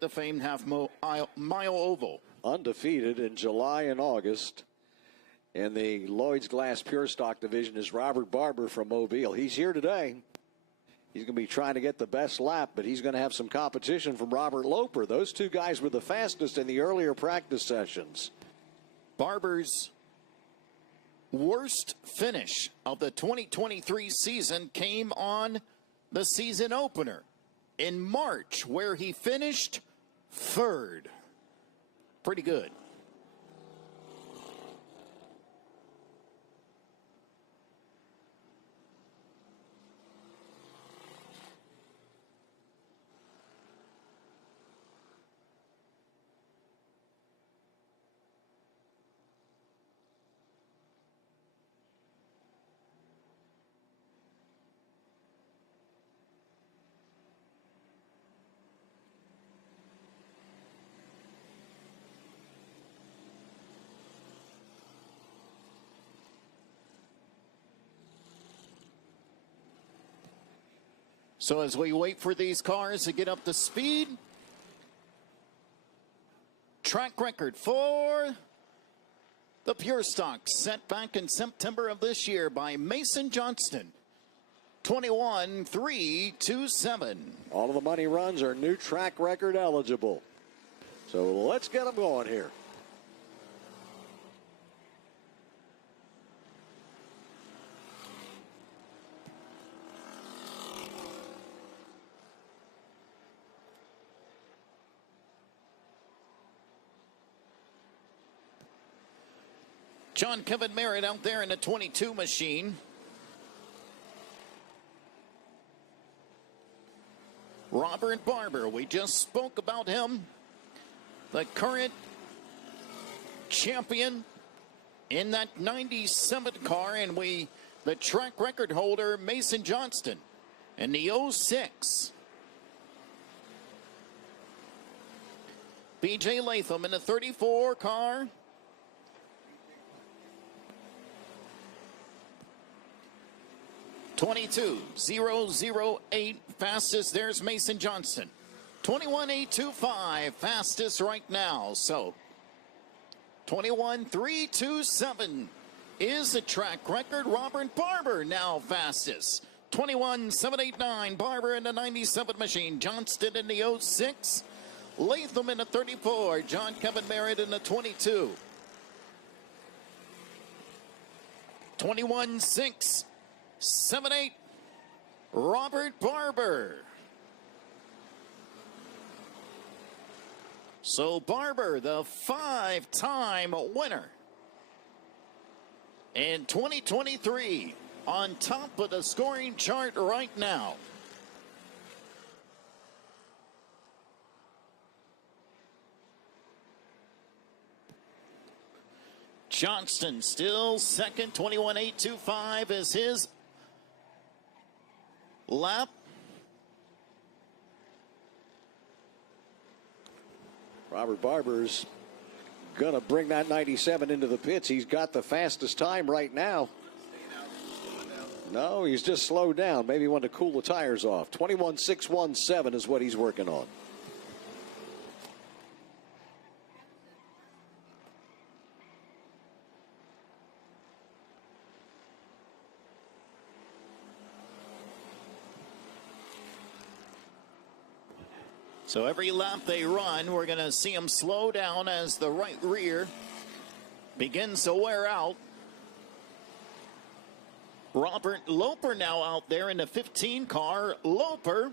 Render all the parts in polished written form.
the famed half-mile oval. Undefeated in July and August. In the Lloyd's Glass Pure Stock division is Robert Barber from Mobile. He's here today. He's going to be trying to get the best lap, but he's going to have some competition from Robert Loper. Those two guys were the fastest in the earlier practice sessions. Barber's worst finish of the 2023 season came on the season opener in March, where he finished third. Pretty good. So as we wait for these cars to get up to speed, track record for the Pure Stock set back in September of this year by Mason Johnston. 21.327. All of the money runs are new track record eligible. So let's get them going here. John Kevin Merritt out there in the 22 machine. Robert Barber, we just spoke about him. The current champion in that 97 car, and the track record holder, Mason Johnston, in the 06. BJ Latham in the 34 car. 22.008 fastest. There's Mason Johnston. 21.825 fastest right now. So 21.327 is the track record. Robert Barber now fastest. 21.789 Barber in the 97 machine. Johnston in the 06. Latham in the 34. John Kevin Merritt in the 22. 21.678 Robert Barber. So Barber, the 5-time winner in 2023, on top of the scoring chart right now. Johnston still second. 21.825 is his lap. Robert Barber's going to bring that 97 into the pits. He's got the fastest time right now. No, he's just slowed down. Maybe wanted to cool the tires off. 21.617 is what he's working on. So every lap they run, we're going to see them slow down as the right rear begins to wear out. Robert Loper now out there in the 15 car. Loper,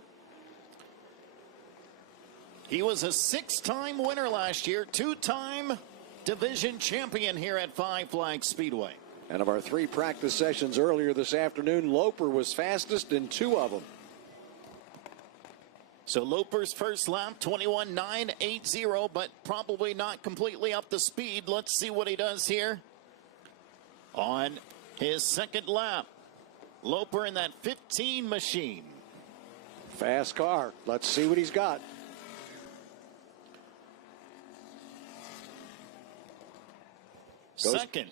he was a 6-time winner last year, 2-time division champion here at Five Flags Speedway. And of our 3 practice sessions earlier this afternoon, Loper was fastest in 2 of them. So Loper's first lap, 21.980, but probably not completely up to speed. Let's see what he does here on his second lap. Loper in that 15 machine. Fast car. Let's see what he's got. Second.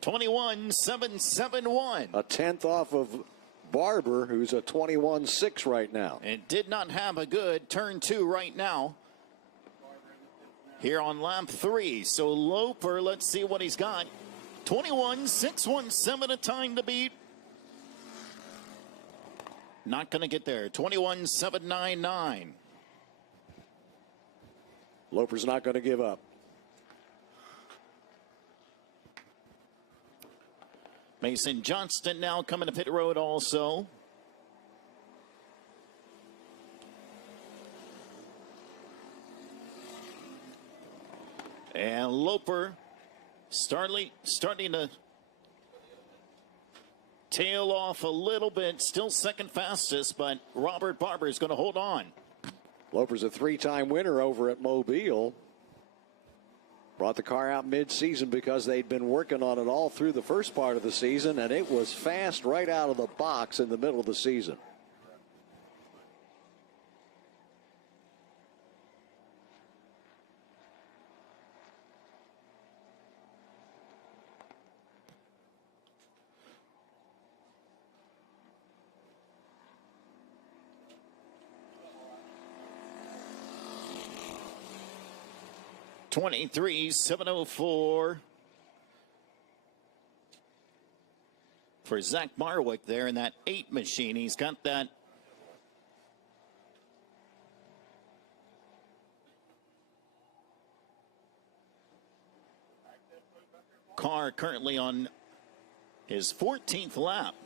21.771. A 10th off of Barber, who's a 21.6 right now. And did not have a good turn 2 right now. here on lap 3. So Loper, let's see what he's got. 21.617 a time to beat. Not going to get there. 21.799. Loper's not going to give up. Mason Johnston now coming to pit road also. And Loper starting to tail off a little bit. Still second fastest, but Robert Barber is going to hold on. Loper's a 3-time winner over at Mobile. Brought the car out mid-season because they'd been working on it all through the first part of the season, and it was fast right out of the box in the middle of the season. $23,704 for Zach Barwick there in that 8 machine. He's got that car currently on his 14th lap.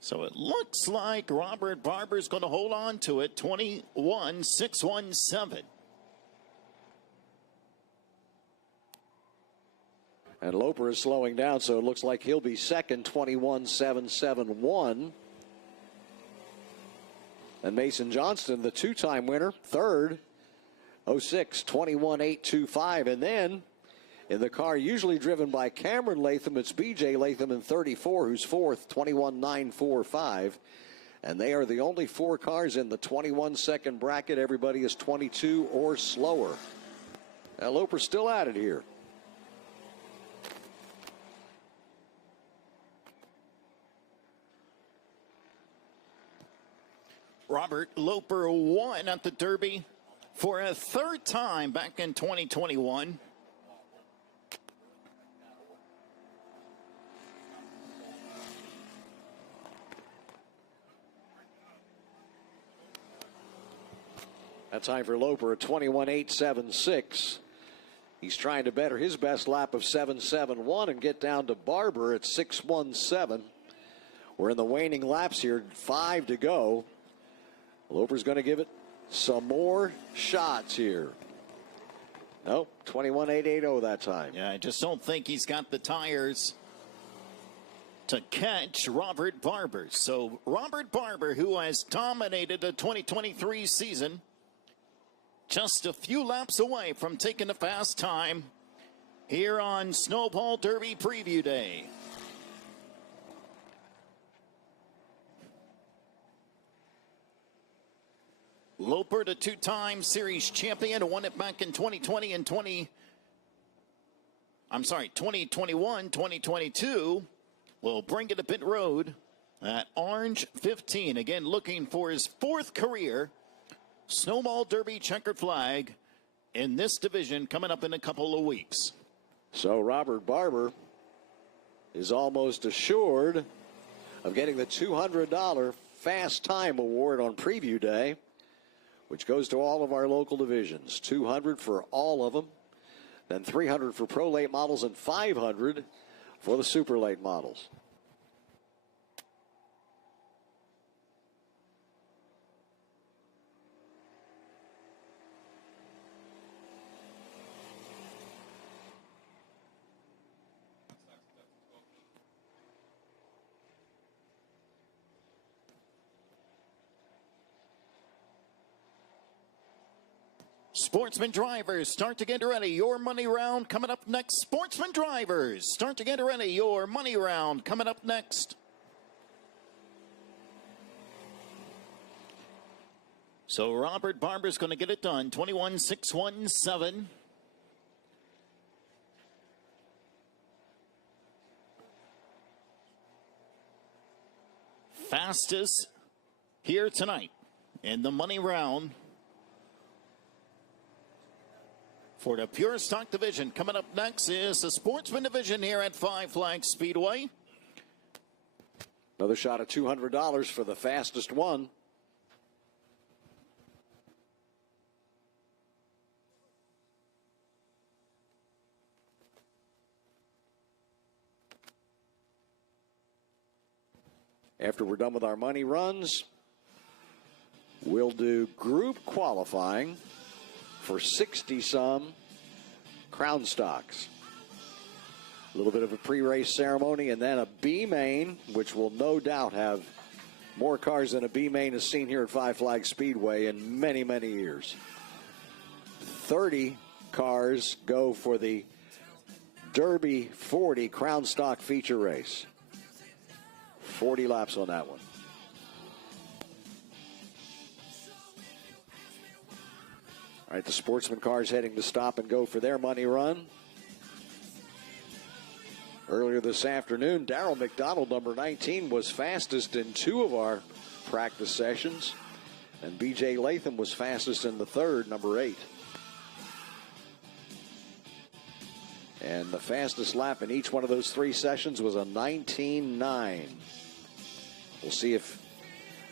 So it looks like Robert Barber's going to hold on to it. 21.617. And Loper is slowing down, so it looks like he'll be second, 21.771. And Mason Johnston, the 2-time winner, third, 06, 21.825. And then in the car usually driven by Cameron Latham, it's B.J. Latham in 34, who's fourth, 21.945. And they are the only 4 cars in the 21-second bracket. Everybody is 22 or slower. Now Loper's still at it here. Robert Loper won at the Derby for a 3rd time back in 2021. That time for Loper at 21.876. He's trying to better his best lap of 7.71 and get down to Barber at 6.17. We're in the waning laps here, 5 to go. Loper's going to give it some more shots here. Nope, 21.880 that time. Yeah, I just don't think he's got the tires to catch Robert Barber. So Robert Barber, who has dominated the 2023 season, just a few laps away from taking a fast time here on Snowball Derby Preview Day. Loper, the 2-time series champion, won it back in 2020 and 2021, 2022. Will bring it to pit road at Orange 15. Again, looking for his 4th career Snowball Derby checkered flag in this division coming up in a couple of weeks. So Robert Barber is almost assured of getting the $200 Fast Time Award on Preview Day, which goes to all of our local divisions. $200 for all of them, then $300 for Pro Late models and $500 for the Super Late models. Sportsman drivers, start to get ready. Your money round coming up next. Sportsman drivers, start to get ready. Your money round coming up next. So Robert Barber's going to get it done. 21.617. Fastest here tonight in the money round for the Pure Stock Division. Coming up next is the Sportsman Division here at Five Flags Speedway. Another shot at $200 for the fastest one. After we're done with our money runs, we'll do group qualifying for 60-some crown stocks. A little bit of a pre-race ceremony and then a B main, which will no doubt have more cars than a B main has seen here at Five Flags Speedway in many, many years. 30 cars go for the Derby 40 crown stock feature race. 40 laps on that one. All right, the Sportsman cars heading to stop and go for their money run. Earlier this afternoon, Darrell McDonald, number 19, was fastest in 2 of our practice sessions. And B.J. Latham was fastest in the 3rd, number 8. And the fastest lap in each one of those 3 sessions was a 19.9. We'll see if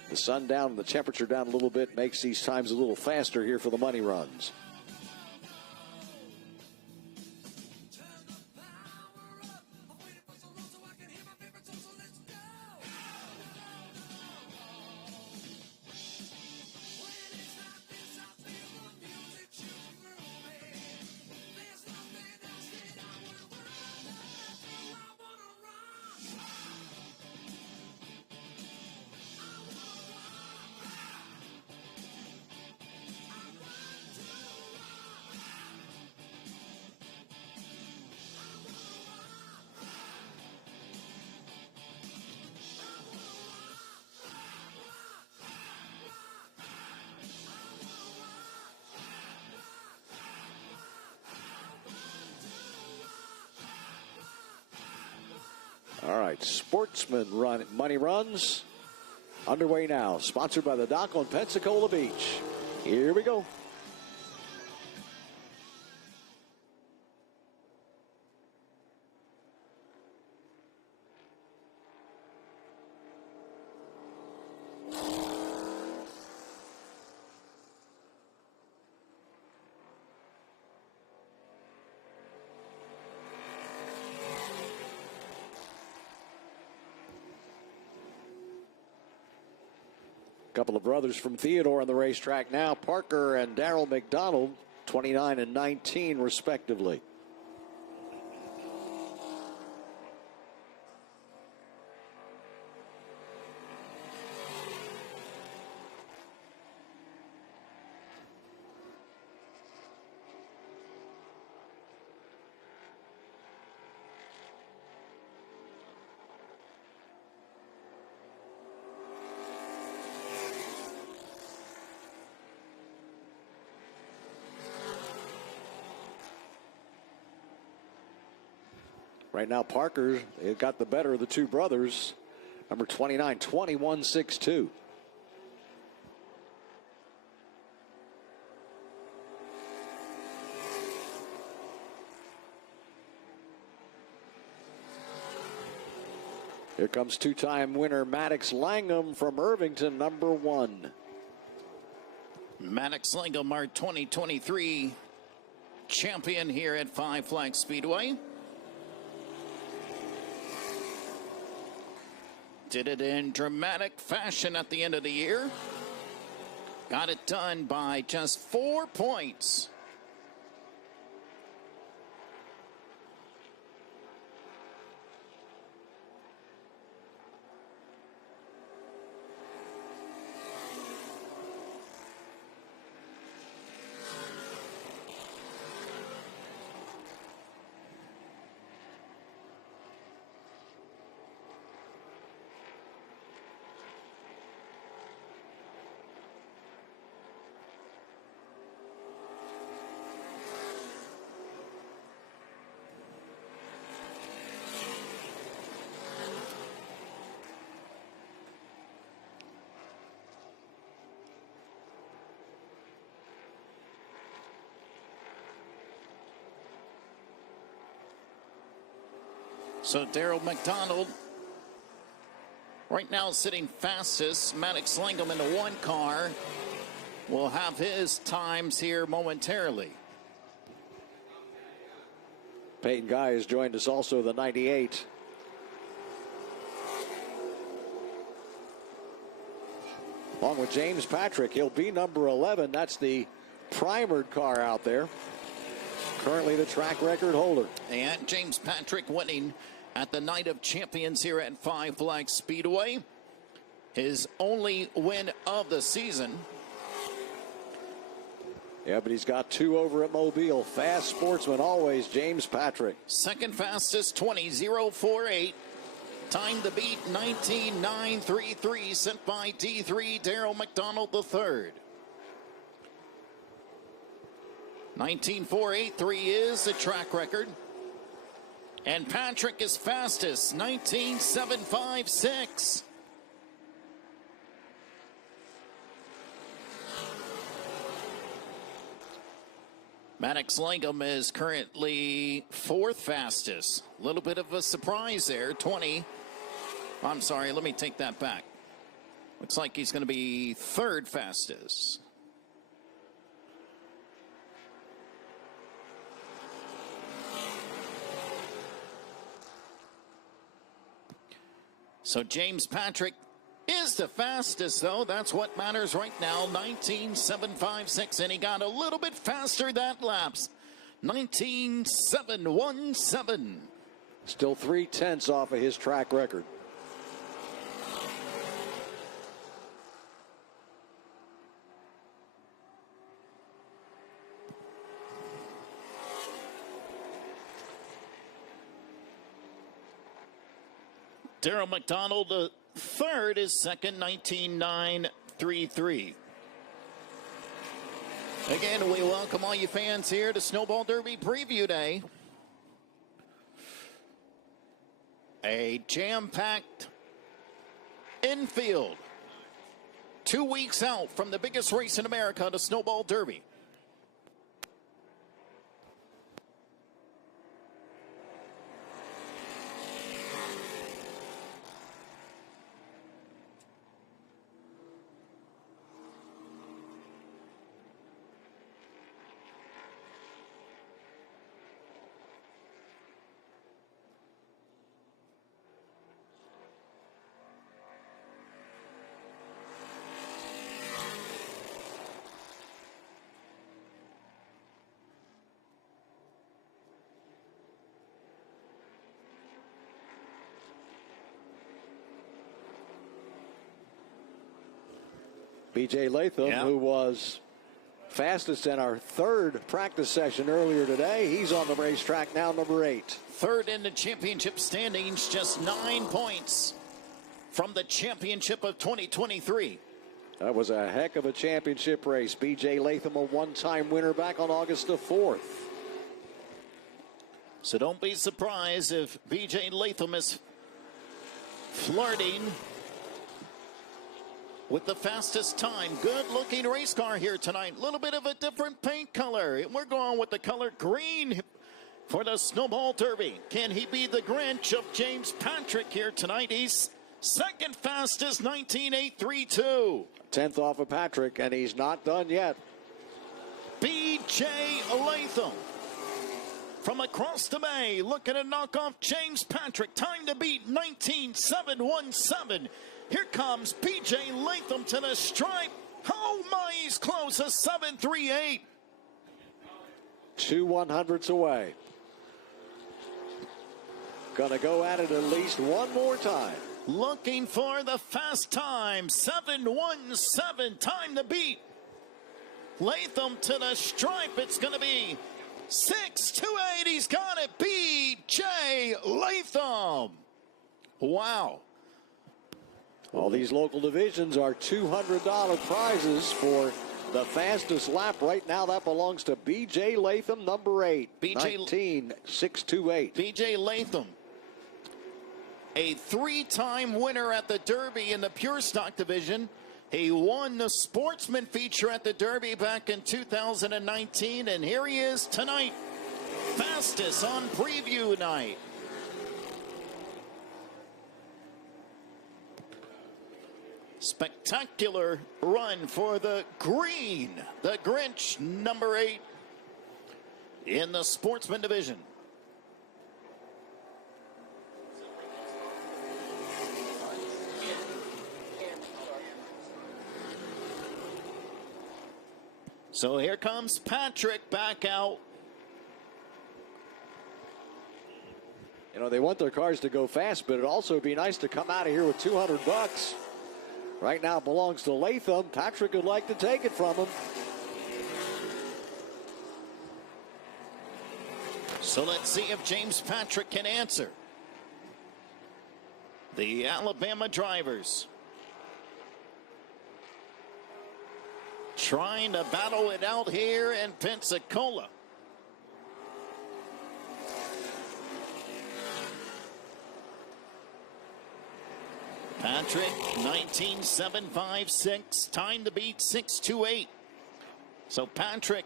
the sun down and the temperature down a little bit makes these times a little faster here for the money runs. All right, Sportsman run money runs underway now. Sponsored by the dock on Pensacola Beach. Here we go. Couple of brothers from Theodore on the racetrack now. Parker and Darrell McDonald, 29 and 19 respectively. Right now, Parker got the better of the 2 brothers. Number 29, 21.62. Here comes 2-time winner Maddox Langham from Irvington, number 1. Maddox Langham, our 2023 champion here at Five Flags Speedway. Did it in dramatic fashion at the end of the year. Got it done by just 4 points. So Daryl McDonald right now sitting fastest. Maddox Lingham in the one car will have his times here momentarily. Peyton Guy has joined us also, the 98. Along with James Patrick, he'll be number 11. That's the primered car out there. Currently the track record holder. And James Patrick winning at the Night of Champions here at Five Flags Speedway. His only win of the season. Yeah, but he's got 2 over at Mobile. Fast sportsman always, James Patrick. Second fastest, 20.048. Time to beat, 19.933, sent by D3 Daryl McDonald III. 19.483 is the track record. And Patrick is fastest, 19.756. Maddox Lingham is currently 4th fastest. A little bit of a surprise there, 20. I'm sorry, let me take that back. Looks like he's going to be 3rd fastest. So James Patrick is the fastest, though. That's what matters right now. 19.756, and he got a little bit faster that laps. 19.717. Still 3/10 off of his track record. Daryl McDonald, third, is second, 19.933. Again, we welcome all you fans here to Snowball Derby Preview Day. A jam-packed infield. 2 weeks out from the biggest race in America, the Snowball Derby. B.J. Latham, who was fastest in our third practice session earlier today. He's on the racetrack now, number 8. Third in the championship standings, just 9 points from the championship of 2023. That was a heck of a championship race. B.J. Latham, a one-time winner back on August the 4th. So don't be surprised if B.J. Latham is flirting with the fastest time. Good looking race car here tonight. A little bit of a different paint color. And we're going with the color green for the Snowball Derby. Can he be the Grinch of James Patrick here tonight? He's second fastest, 19.832. 10th off of Patrick, and he's not done yet. B.J. Latham from across the bay looking to knock off James Patrick. Time to beat, 19.717. Here comes B.J. Latham to the stripe. Oh my, he's close, a 7.38. 2 100ths away. Gonna go at it at least one more time. Looking for the fast time, 7.17, time to beat. Latham to the stripe, it's gonna be 6.28, he's got it, B.J. Latham. Wow. All these local divisions are $200 prizes for the fastest lap. Right now, that belongs to B.J. Latham, number 8, 19.628. B.J. Latham, a 3-time winner at the Derby in the Pure Stock division. He won the Sportsman feature at the Derby back in 2019, and here he is tonight, fastest on preview night. Spectacular run for the green, the Grinch, number 8 in the Sportsman division. So here comes Patrick back out. You know, they want their cars to go fast, but it'd also be nice to come out of here with $200. Right now it belongs to Latham. Patrick would like to take it from him. So let's see if James Patrick can answer. The Alabama drivers trying to battle it out here in Pensacola. Patrick, 19.756, time to beat 6.28. So Patrick,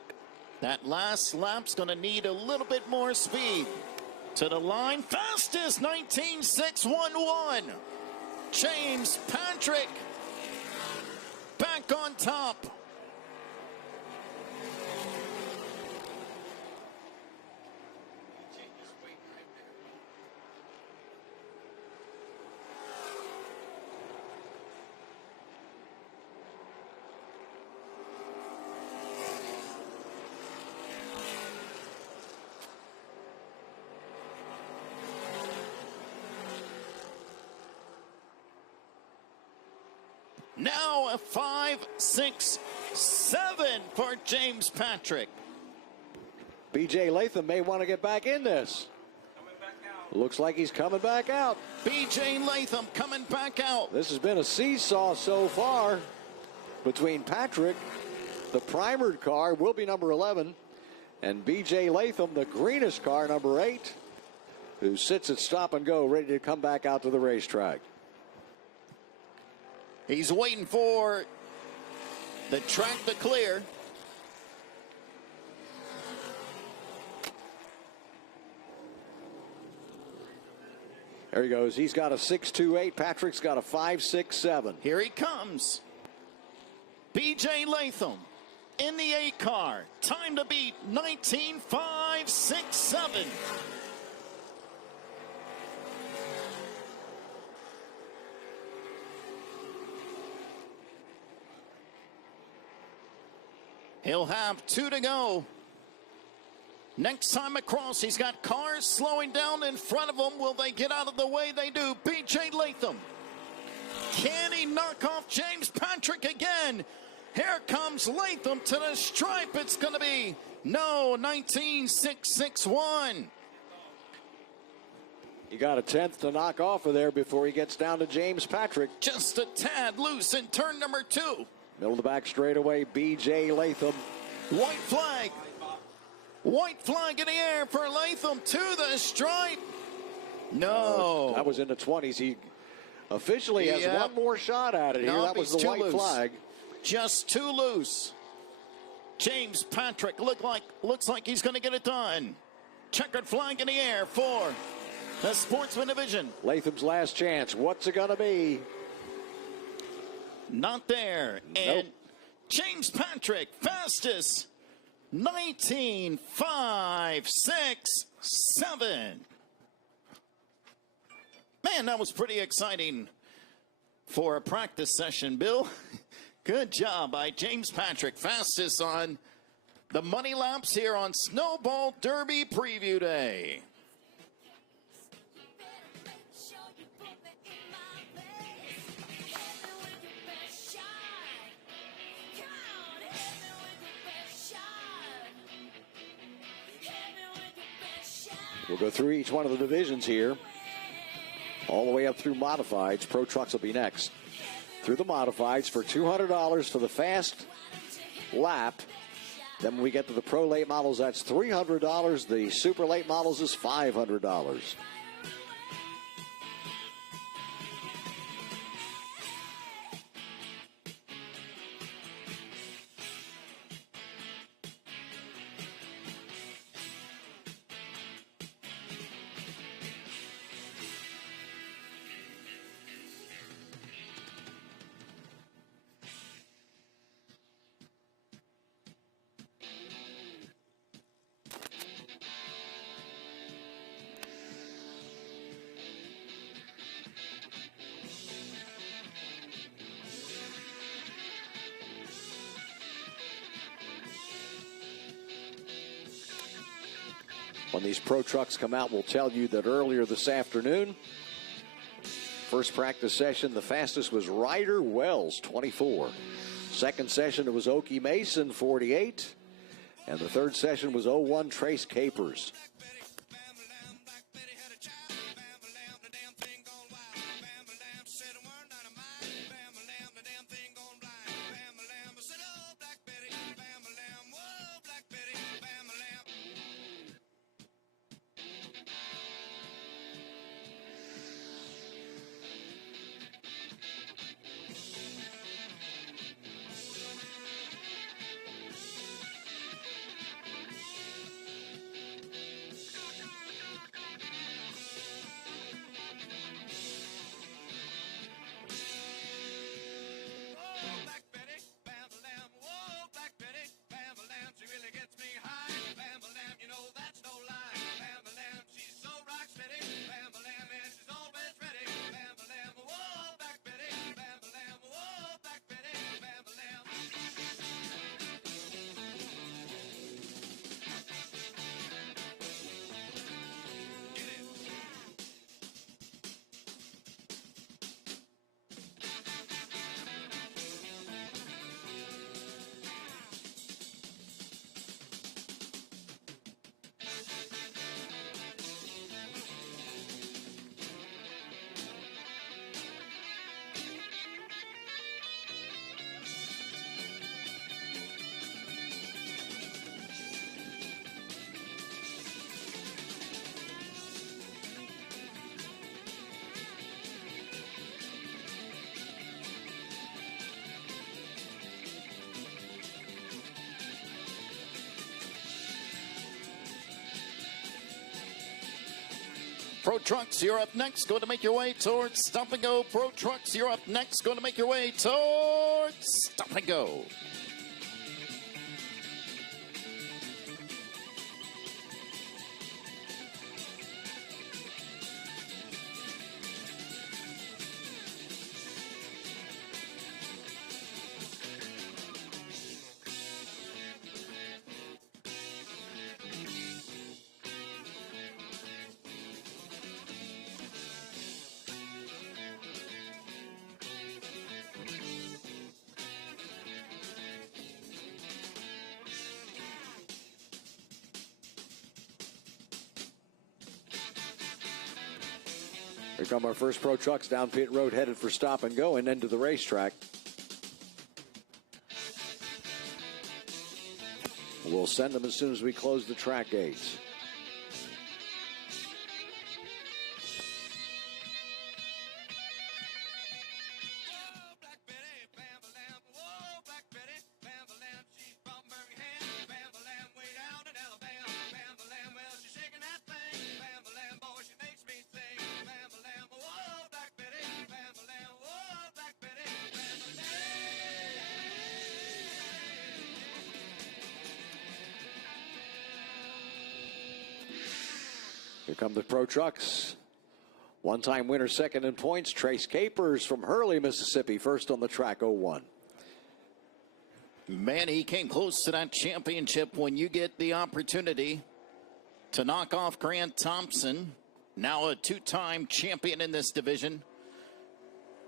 that last lap's going to need a little bit more speed. To the line, fastest, 19.611. James Patrick, back on top. Now a 5, 6, 7 for James Patrick. B.J. Latham may want to get back in this. Looks like he's coming back out. B.J. Latham coming back out. This has been a seesaw so far between Patrick, the primered car, will be number 11, and B.J. Latham, the greenest car, number 8, who sits at stop and go, ready to come back out to the racetrack. He's waiting for the track to clear. There he goes. He's got a 6.28. Patrick's got a 5.67. Here he comes. B.J. Latham in the 8 car. Time to beat 19.567. He'll have 2 to go. Next time across, he's got cars slowing down in front of him. Will they get out of the way? They do. B.J. Latham. Can he knock off James Patrick again? Here comes Latham to the stripe. It's going to be, no, 19.661. You got a 10th to knock off of there before he gets down to James Patrick. Just a tad loose in turn number 2. Middle of the back straightaway, B.J. Latham. White flag. White flag in the air for Latham to the stripe. No. That was in the 20s. He officially has one more shot at it here. That was the white flag. Just too loose. James Patrick looks like he's going to get it done. Checkered flag in the air for the Sportsman division. Latham's last chance. What's it going to be? Not there. And James Patrick, fastest, 19.567. Man, that was pretty exciting for a practice session, Bill. Good job by James Patrick. Fastest on the money laps here on Snowball Derby Preview Day. We'll go through each one of the divisions here, all the way up through modifieds. Pro Trucks will be next. Through the modifieds for $200 for the fast lap. Then when we get to the pro late models, that's $300. The super late models is $500. when these Pro Trucks come out will tell you that earlier this afternoon, first practice session, the fastest was Ryder Wells, 24. Second session, it was Okie Mason, 48. And the third session was 01 Trace Capers. Pro Trucks, you're up next. Going to make your way towards Stop and Go. Pro Trucks, you're up next. Going to make your way towards Stop and Go. Here come our first Pro Trucks down pit road, headed for Stop and Go and into the racetrack. We'll send them as soon as we close the track gates. Here come the Pro Trucks. One-time winner, second in points, Trace Capers from Hurley, Mississippi, first on the track, 01. Man, he came close to that championship when you get the opportunity to knock off Grant Thompson, now a two-time champion in this division.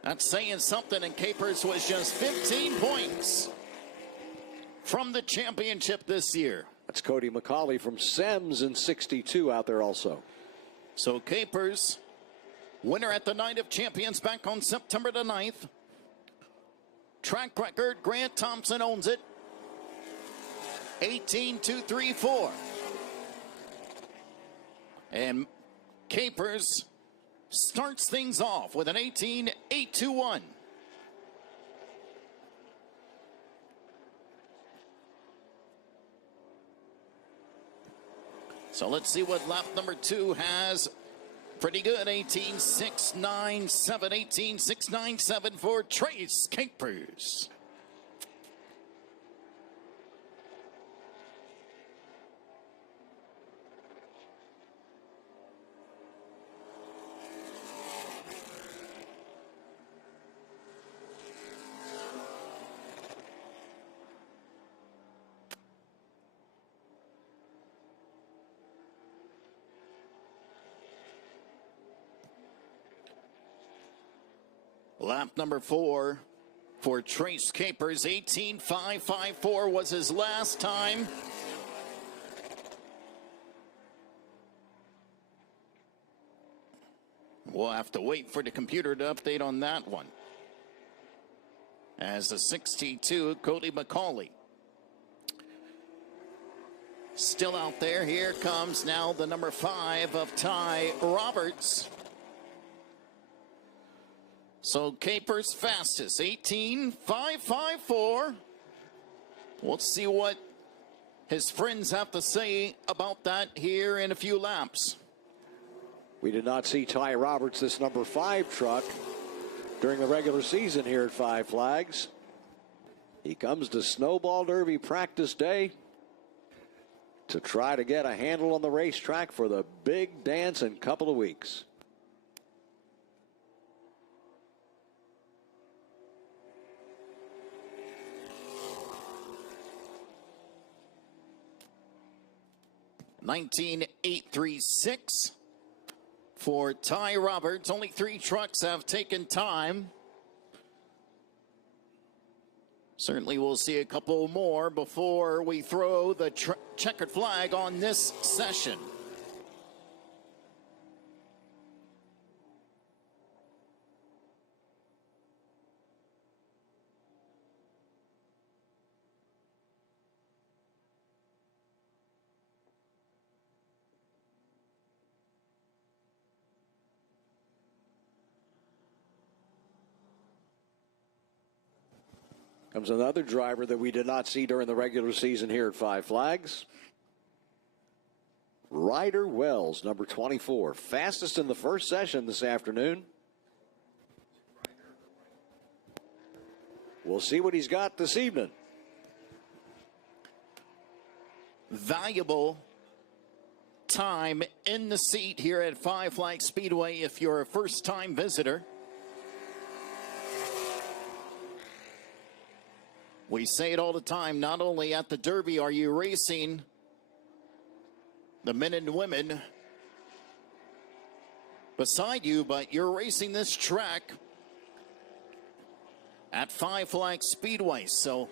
That's saying something, and Capers was just 15 points from the championship this year. That's Cody McCauley from Sems in 62 out there also. So Capers, winner at the Night of Champions back on September the 9th. Track record, Grant Thompson owns it. 18-2-3-4. And Capers starts things off with an 18-8-2-1. So let's see what lap number 2 has. Pretty good, 18-6-9-7, 18-6-9-7 for Trace Capers. Lap number 4 for Trace Capers. 18.554 was his last time. We'll have to wait for the computer to update on that one. As the 62, Cody McCauley. Still out there. Here comes now the number 5 of Ty Roberts. So Capers fastest, 18.554. We'll see what his friends have to say about that here in a few laps. We did not see Ty Roberts, this number 5 truck, during the regular season here at Five Flags. He comes to Snowball Derby practice day to try to get a handle on the racetrack for the big dance in a couple of weeks. $19,836 for Ty Roberts. Only 3 trucks have taken time. Certainly we'll see a couple more before we throw the checkered flag on this session. Comes another driver that we did not see during the regular season here at Five Flags. Ryder Wells, number 24. Fastest in the first session this afternoon. We'll see what he's got this evening. Valuable time in the seat here at Five Flags Speedway if you're a first-time visitor. We say it all the time, not only at the Derby are you racing the men and women beside you, but you're racing this track at Five Flags Speedway. So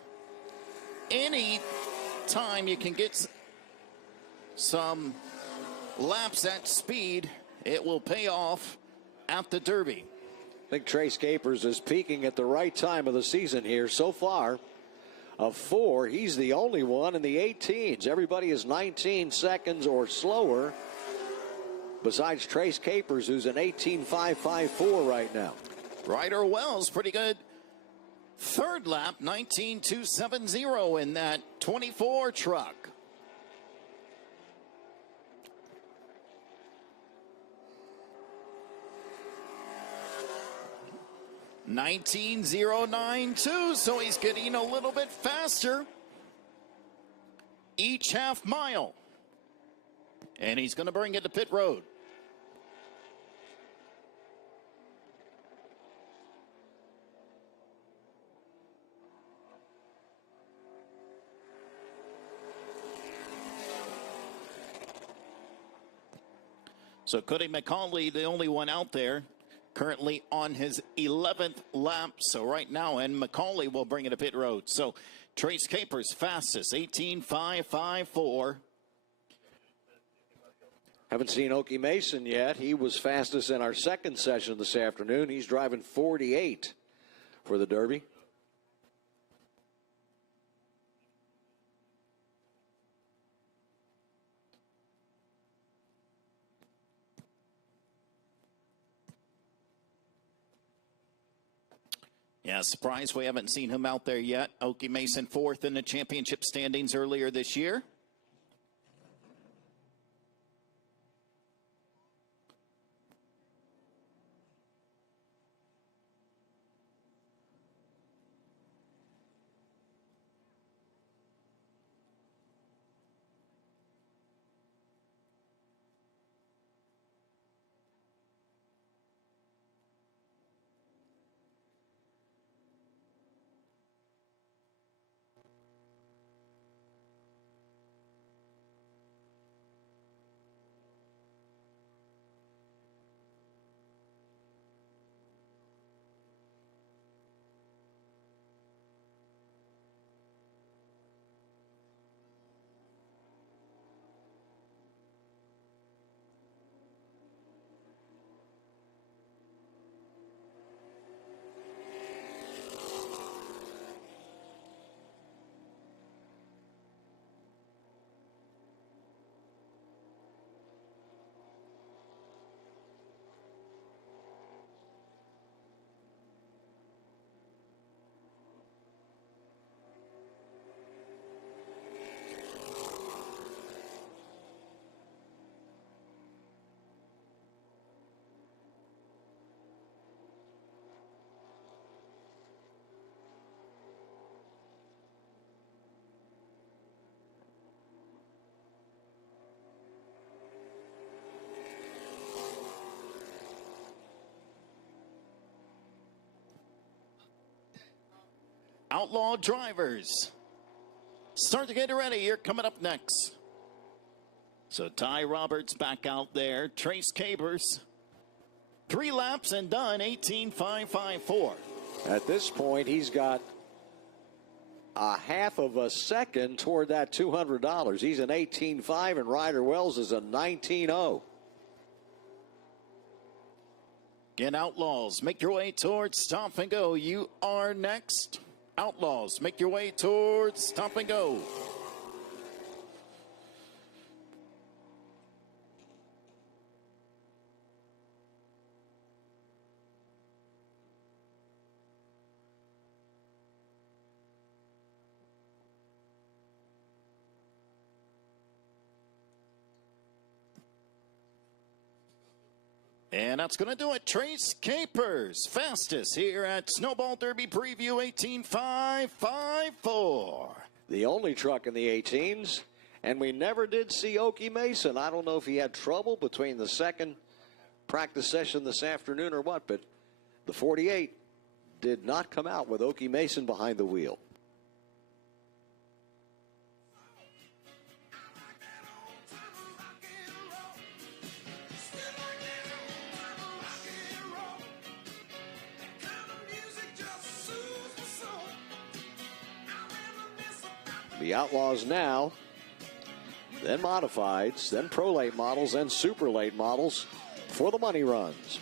any time you can get some laps at speed, it will pay off at the Derby. I think Trace Capers is peaking at the right time of the season here so far. Of 4, he's the only one in the 18s. Everybody is 19 seconds or slower, besides Trace Capers, who's an 18.554 right now. Ryder Wells, pretty good. Third lap, 19.270 in that 24 truck. $19.092, so he's getting a little bit faster each half mile. And he's going to bring it to pit road. So Cody McCauley, the only one out there, currently on his 11th lap. So right now, and McCauley will bring it to pit road. So Trace Capers fastest, 18.554. Haven't seen Okie Mason yet. He was fastest in our second session this afternoon. He's driving 48 for the Derby. Yeah, surprised we haven't seen him out there yet. Okie Mason 4th in the championship standings earlier this year. Outlaw drivers, start to get ready. You're coming up next. So Ty Roberts back out there. Trace Capers, 3 laps and done, 18.554. At this point, he's got a half of a second toward that $200. He's an 18.5 and Ryder Wells is a 19.0. Again, Outlaws, make your way towards Stop and Go. You are next. Outlaws, make your way towards Stop and Go. And that's going to do it. Trace Capers, fastest here at Snowball Derby Preview, 18.554. The only truck in the 18s, and we never did see Okie Mason. I don't know if he had trouble between the second practice session this afternoon or what, but the 48 did not come out with Okie Mason behind the wheel. The Outlaws now, then modifieds, then pro late models, then super late models for the money runs.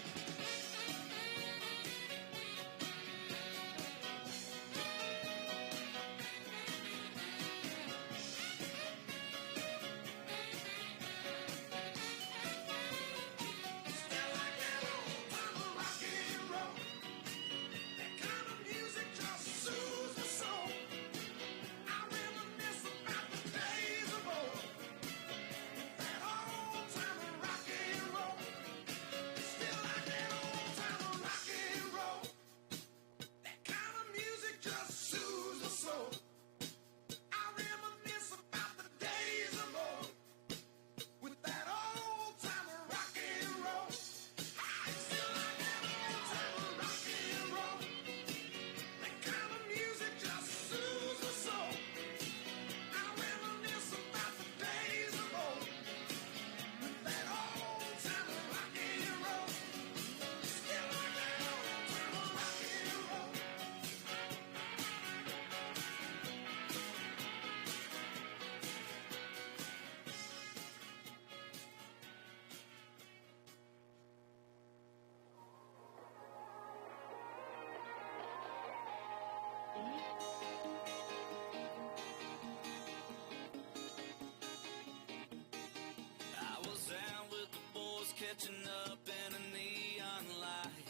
Catching up in a neon light.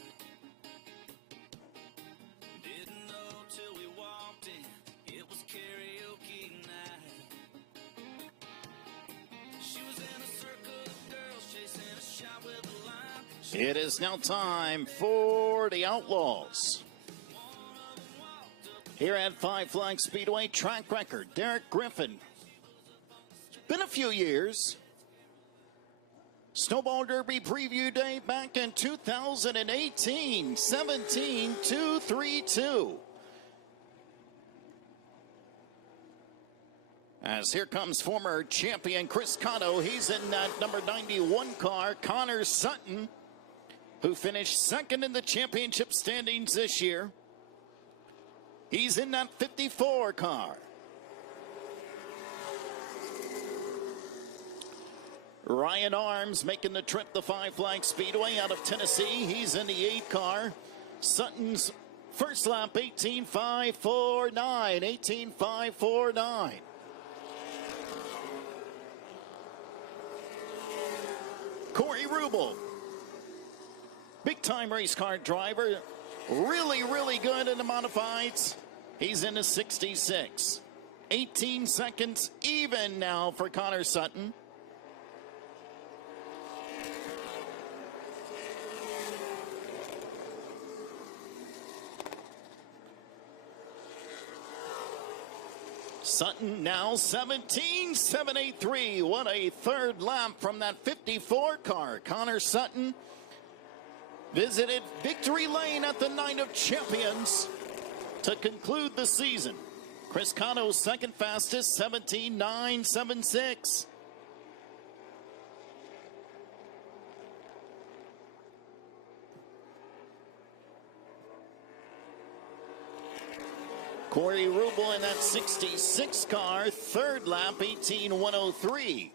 Didn't know till we walked in, it was karaoke night. She was in a circle of girls chasing a shot with a line. It is now time for the Outlaws. Here at Five Flags Speedway, track record, Derek Griffin. It's been a few years. Snowball Derby Preview Day back in 2018, 17-232. As here comes former champion Chris Cotto. He's in that number 91 car. Connor Sutton, who finished second in the championship standings this year. He's in that 54 car. Ryan Arms making the trip to Five Flags Speedway out of Tennessee. He's in the 8 car. Sutton's first lap, 18.549. 18.549. Corey Rubel, big-time race car driver. Really good in the modifieds. He's in the 66. 18 seconds even now for Connor Sutton. Sutton now 17.783. What a third lap from that 54 car. Connor Sutton visited victory lane at the Night of Champions. to conclude the season. Chris Cano's second fastest, 17.976. Corey Rubel in that 66 car, third lap, 18.103.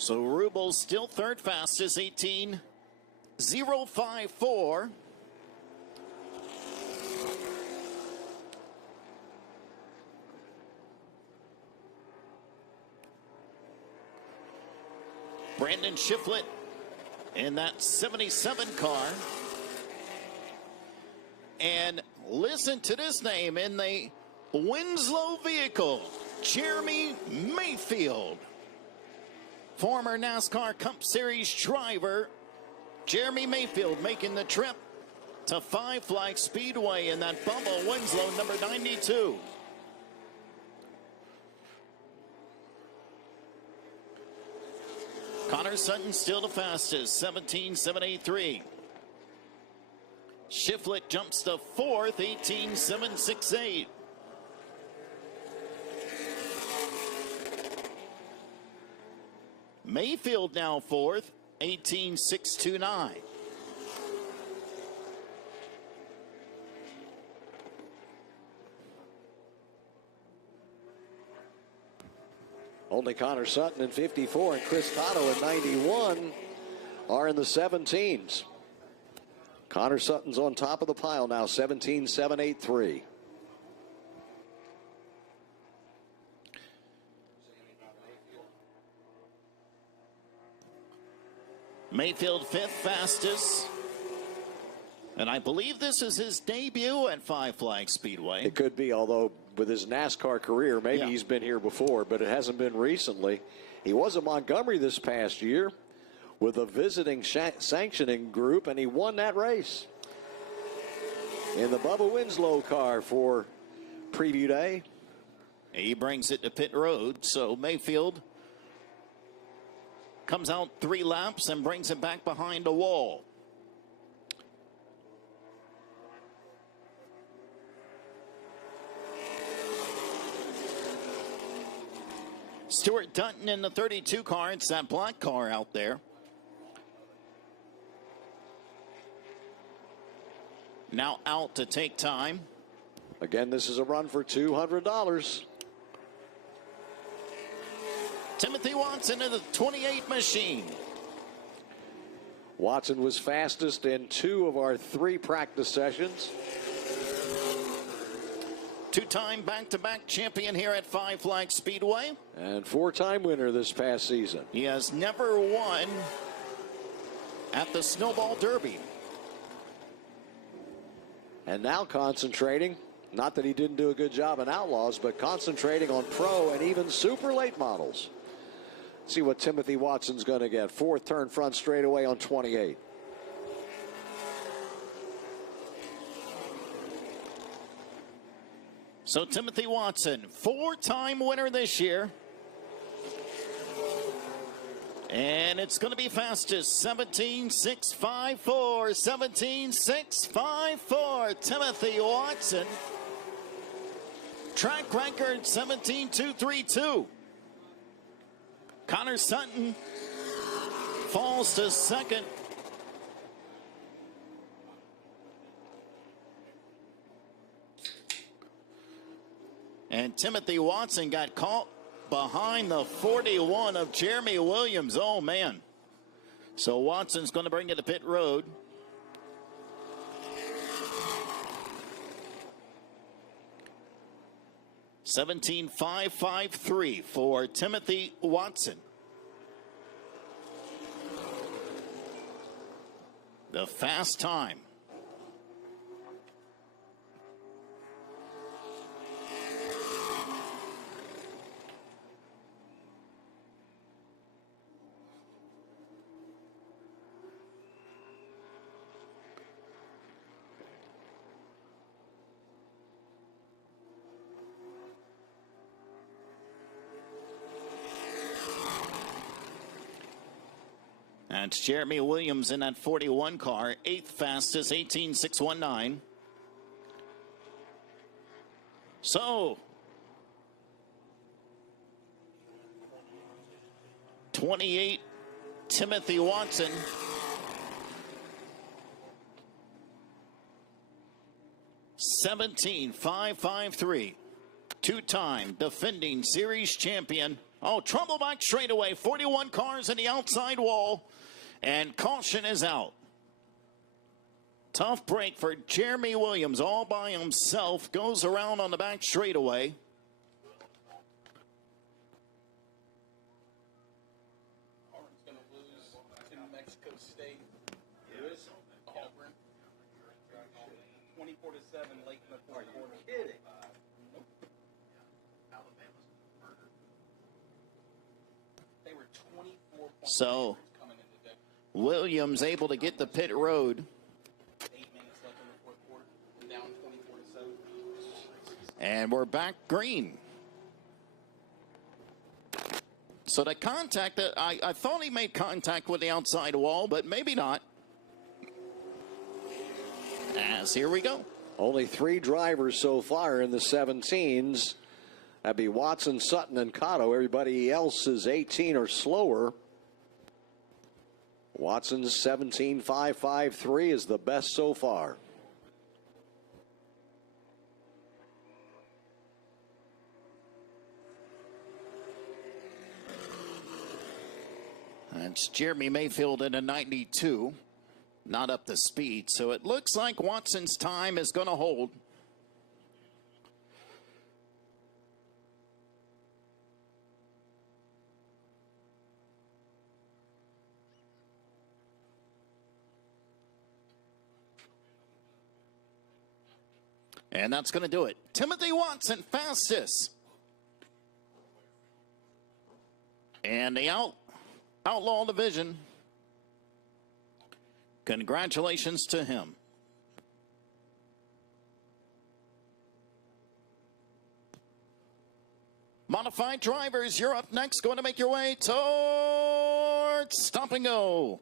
So Rubel still third fastest, 18.054. Brandon Shiflett in that 77 car. And listen to this name in the Winslow vehicle, Jeremy Mayfield. Former NASCAR Cup Series driver Jeremy Mayfield making the trip to Five Flags Speedway in that Bubba Winslow number 92. Connor Sutton still the fastest, 17.783. Shiflett jumps to fourth, 18.768. Mayfield now fourth, 18.629. Only Connor Sutton in 54 and Chris Cotto in 91 are in the 17s. Connor Sutton's on top of the pile now, 17.783. Mayfield fifth fastest. And I believe this is his debut at Five Flags Speedway. It could be, although with his NASCAR career, maybe he's been here before, but it hasn't been recently. He was at Montgomery this past year with a visiting sanctioning group, and he won that race in the Bubba Winslow car for Preview Day. He brings it to pit road, so Mayfield comes out 3 laps and brings it back behind a wall. Stuart Dutton in the 32 car. It's that black car out there. Now out to take time. Again, this is a run for $200. Timothy Watson in the 28 machine. Watson was fastest in 2 of our 3 practice sessions. Two-time back-to-back champion here at Five Flags Speedway. And 4-time winner this past season. He has never won at the Snowball Derby. And now concentrating, not that he didn't do a good job in Outlaws, but concentrating on pro and even super late models. See what Timothy Watson's going to get. 4th turn front straightaway on 28. So Timothy Watson, 4-time winner this year. And it's going to be fastest, 17.654, 17.654. Timothy Watson. Track record, 17.232. Connor Sutton falls to second. And Timothy Watson got caught behind the 41 of Jeremy Williams. Oh, man. So Watson's going to bring it to pit road. $17.553 for Timothy Watson. The fast time. That's Jeremy Williams in that 41 car. 8th fastest, 18.619. So, 28, Timothy Watson. 17.553. Two-time defending series champion. Oh, trouble back straightaway. 41 cars in the outside wall. And caution is out. Tough break for Jeremy Williams all by himself. Goes around on the back straightaway. Auburn's going to lose to New Mexico State. Auburn. 24-7 late in the fourth quarter. Kidding. Nope. They were 24 points So, coming in today. Williams able to get the pit road. 8 minutes left in the fourth quarter. Down 24-7. And we're back green. So the contact, that I thought he made contact with the outside wall, but maybe not. As here we go. Only 3 drivers so far in the 17s. That'd be Watson, Sutton, and Cotto. Everybody else is 18 or slower. Watson's 17.553 is the best so far. That's Jeremy Mayfield in a 92. Not up to speed. So it looks like Watson's time is going to hold. And that's going to do it. Timothy Watson, fastest. And the Outlaw division. Congratulations to him. Modified drivers, you're up next. Going to make your way towards Stop and Go.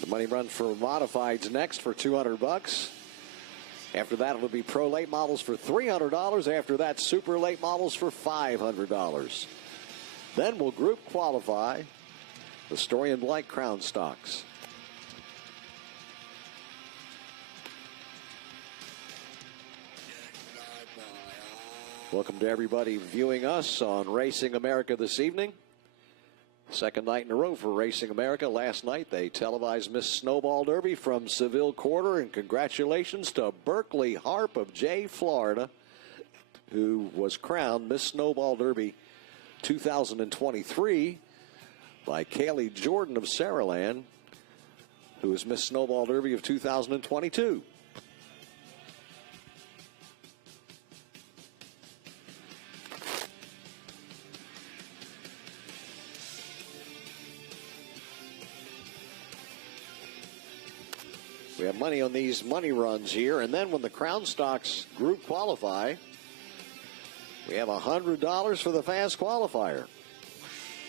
The money run for modifieds next for $200. After that, it'll be pro late models for $300. After that, super late models for $500. Then we'll group qualify the Story and Blank Crown Stocks. Welcome to everybody viewing us on Racing America this evening. Second night in a row for Racing America. Last night they televised Miss Snowball Derby from Seville Quarter, and congratulations to Berkeley Harp of Jay, Florida, who was crowned Miss Snowball Derby 2023 by Kaylee Jordan of Saraland, who is Miss Snowball Derby of 2022. We have money on these money runs here, and then when the Crown Stocks group qualify, we have $100 for the fast qualifier,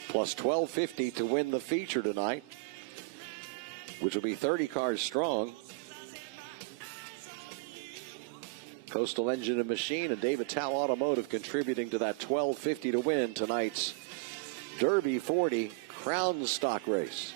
plus $12.50 to win the feature tonight, which will be 30 cars strong. Coastal Engine and Machine and David Tao Automotive contributing to that $12.50 to win tonight's Derby 40 Crown Stock race.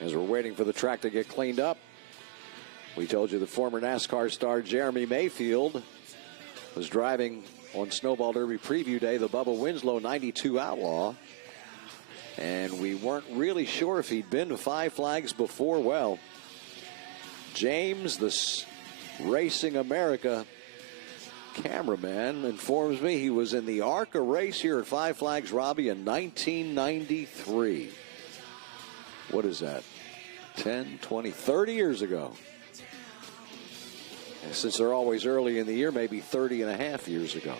As we're waiting for the track to get cleaned up, we told you the former NASCAR star Jeremy Mayfield was driving on Snowball Derby Preview Day, the Bubba Winslow 92 Outlaw. And we weren't really sure if he'd been to Five Flags before. Well, James, the Racing America cameraman, informs me he was in the ARCA race here at Five Flags, Robbie, in 1993. What is that? 10, 20, 30 years ago. And since they're always early in the year, maybe 30 and a half years ago.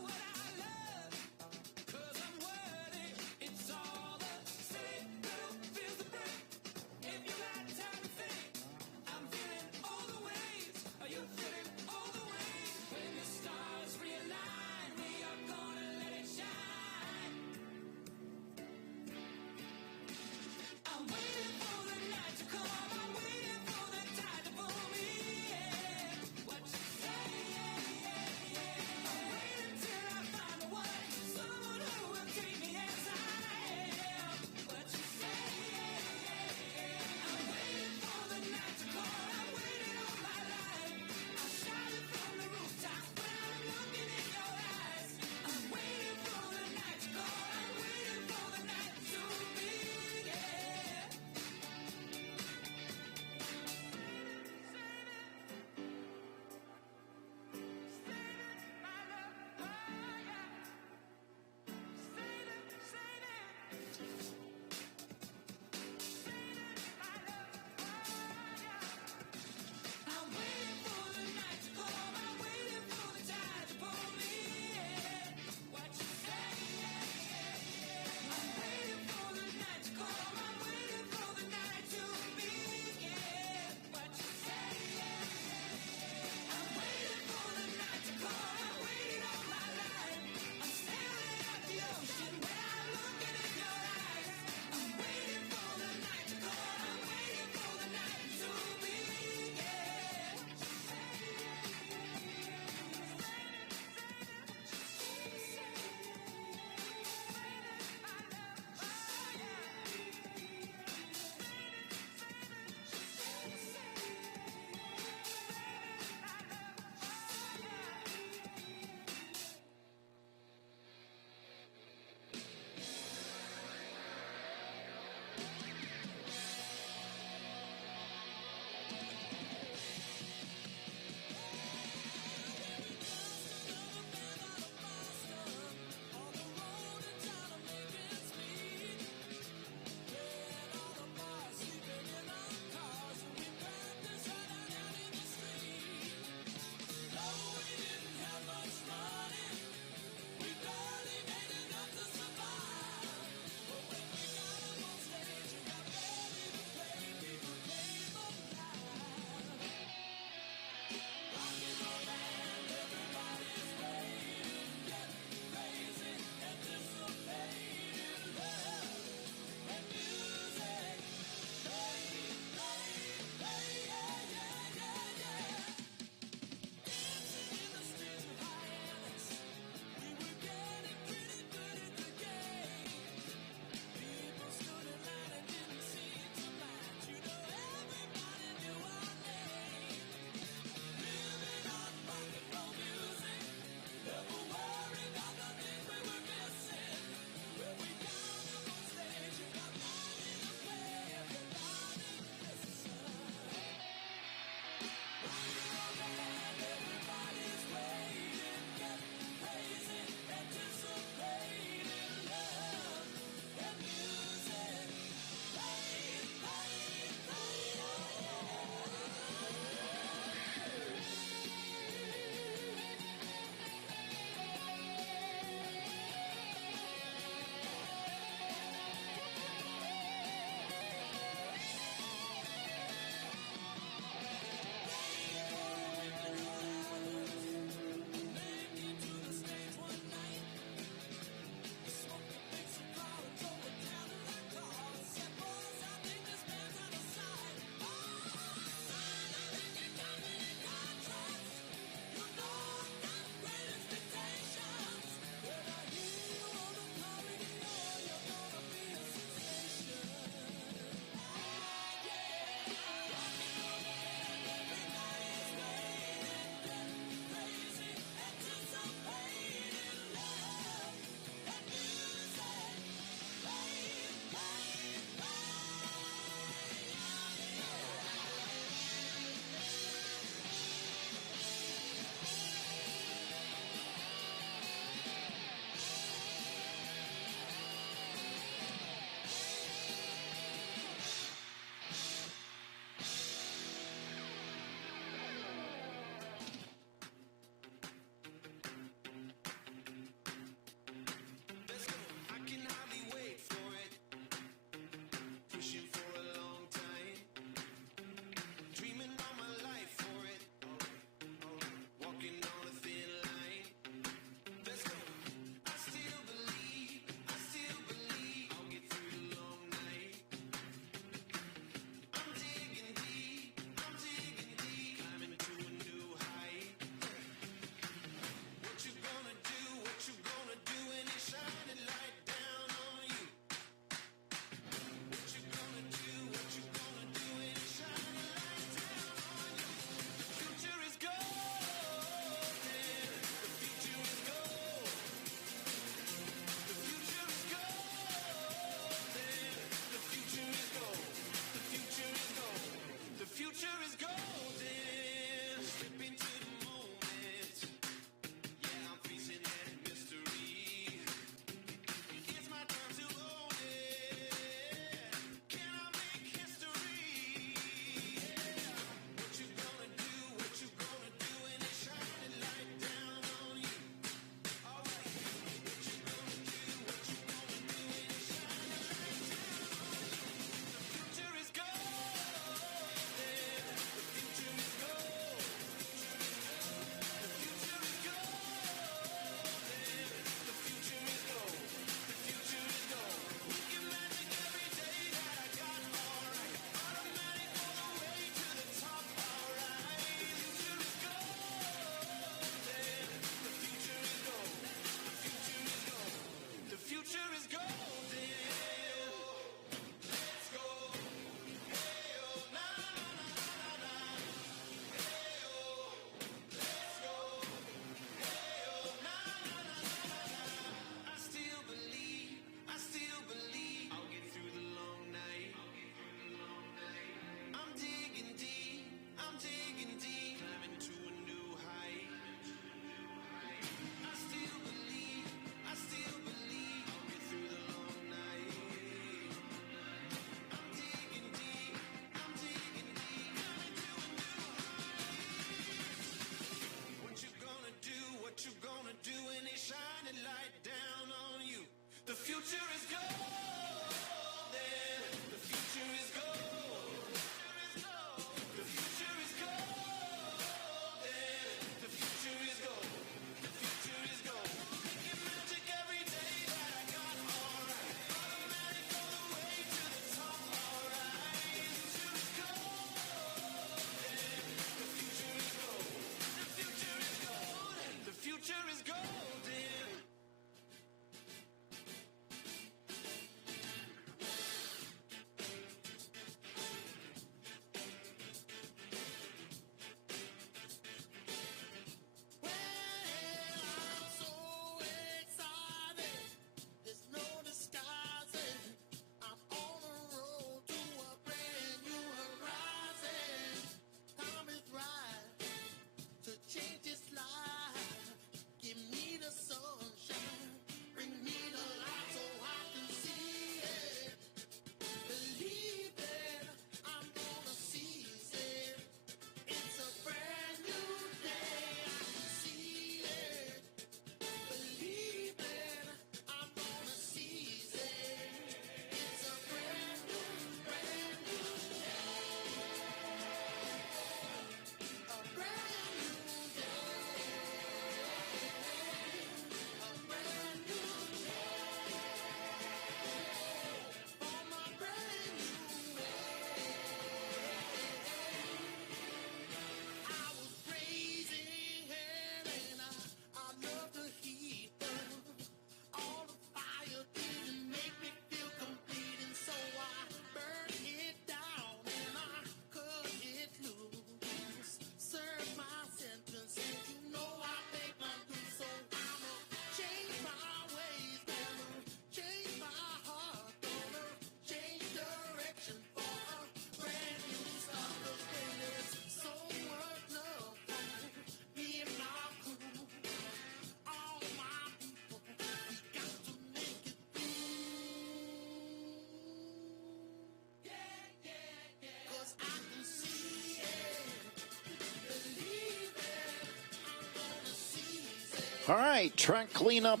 All right, track cleanup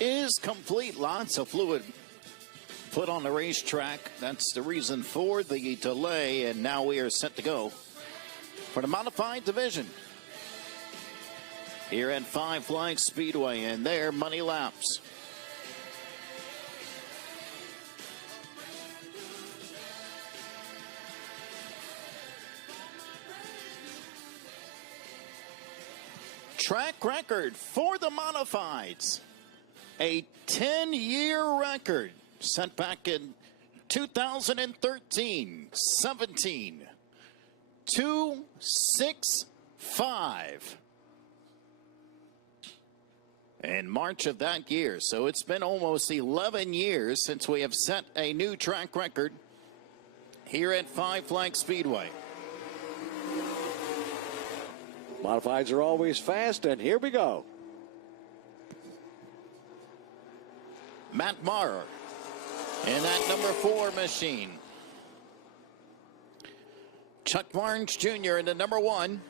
is complete. Lots of fluid put on the racetrack. That's the reason for the delay, and now we are set to go for the modified division here at Five Flags Speedway and their money laps. Track record for the modifieds. A 10-year record set back in 2013, 17, 265. In March of that year. So it's been almost 11 years since we have set a new track record here at Five Flags Speedway. Modifieds are always fast, and here we go. Matt Maurer in that number 4 machine. Chuck Barnes Jr. in the number 1.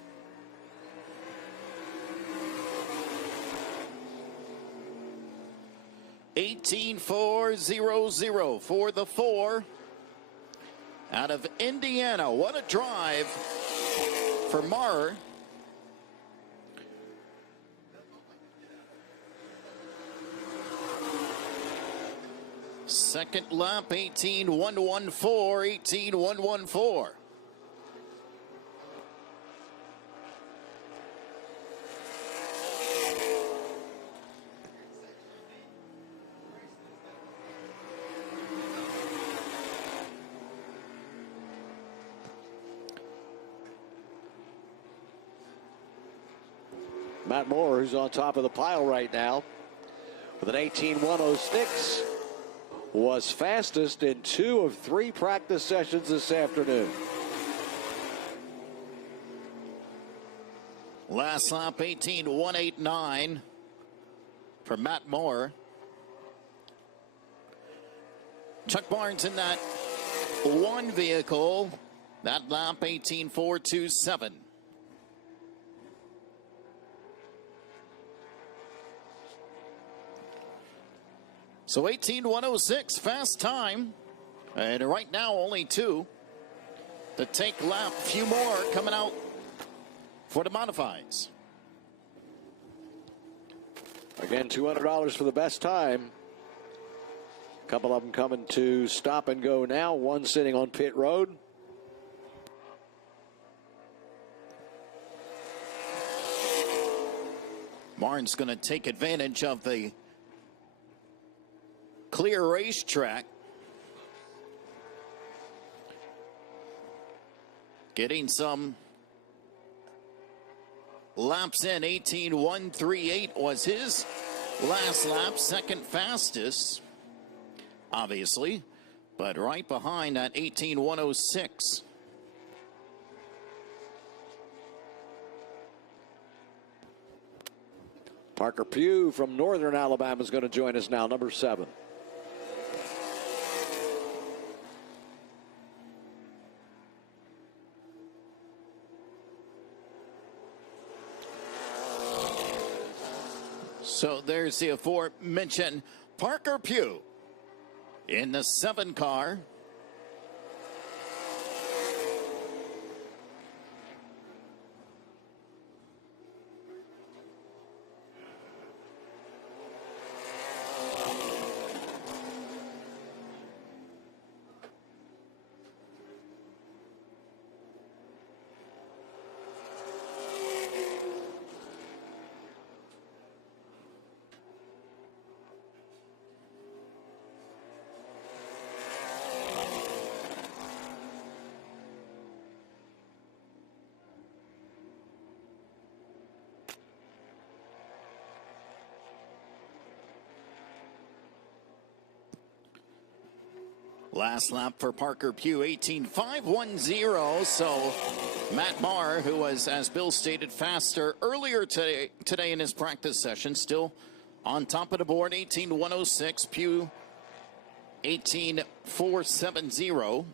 $18,400 for the 4 out of Indiana. What a drive for Maurer. Second lap, 18,114, 18,114. Matt Moore, who's on top of the pile right now with an 18,106, was fastest in 2 of 3 practice sessions this afternoon. Last lap, 18,189 for Matt Moore. Chuck Barnes in that 1 vehicle. That lap, 18,427. So 18,106, fast time. And right now, only 2 to take lap. Few more coming out for the modifieds. Again, $200 for the best time. A couple of them coming to stop and go now. One sitting on pit road. Barnes going to take advantage of the clear racetrack. Getting some laps in. 18,138 was his last lap. Second fastest, obviously, but right behind that 18,106. Parker Pugh from Northern Alabama is going to join us now, number 7. So there's the aforementioned Parker Pugh in the 7 car. Last lap for Parker Pugh, 18,510. So Matt Marr, who was, as Bill stated, faster earlier today in his practice session, still on top of the board, 18,106. Pugh, 18,470.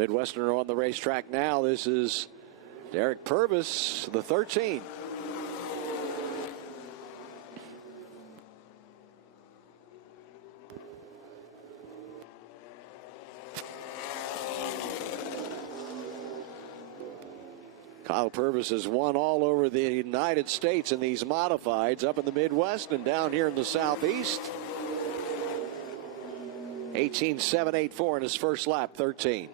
Midwesterner on the racetrack now. This is Derek Purvis, the 13. Kyle Purvis has won all over the United States in these modifieds, up in the Midwest and down here in the Southeast. 18.784 in his first lap, 13.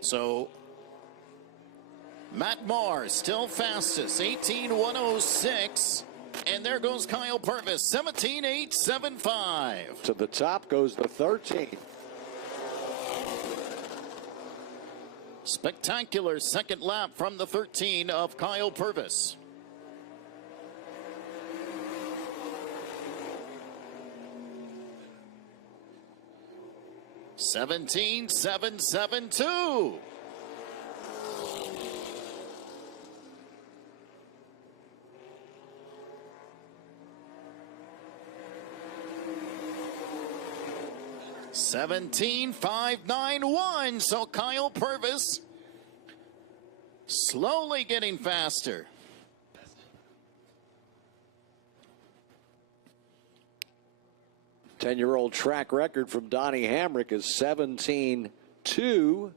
So Matt Moore still fastest, 18.106. And there goes Kyle Purvis, 17.875. To the top goes the 13. Spectacular second lap from the 13 of Kyle Purvis. $17.772. $17.591. So Kyle Purvis slowly getting faster. Ten-year-old track record from Donnie Hamrick is 17.2.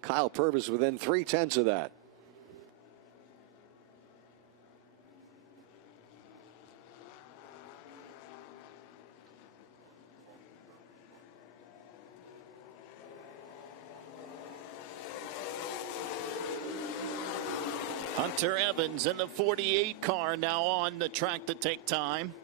Kyle Purvis within 0.3 of that. Hunter Evans in the 48 car now on the track to take time.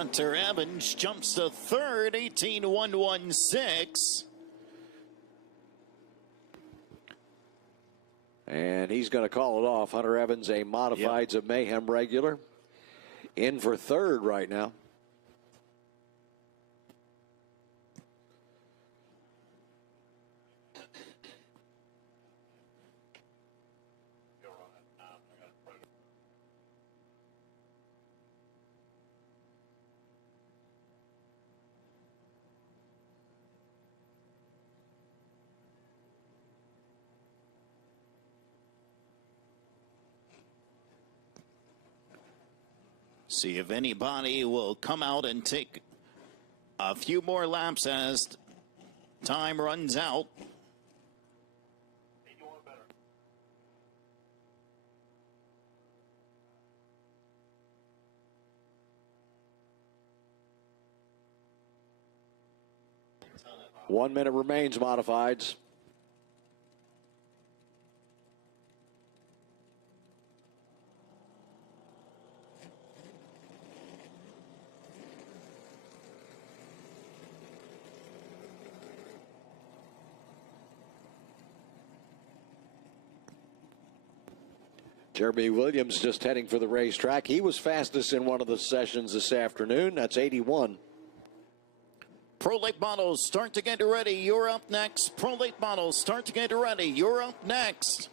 Hunter Evans jumps to third, 18.116. And he's going to call it off. Hunter Evans, a Modifieds of Mayhem regular, in for third right now. See if anybody will come out and take a few more laps as time runs out. One minute remains, Modifieds. Jeremy Williams just heading for the racetrack. He was fastest in one of the sessions this afternoon. That's 81. Pro Late Models, start to get ready. You're up next. Pro Late Models, start to get ready. You're up next.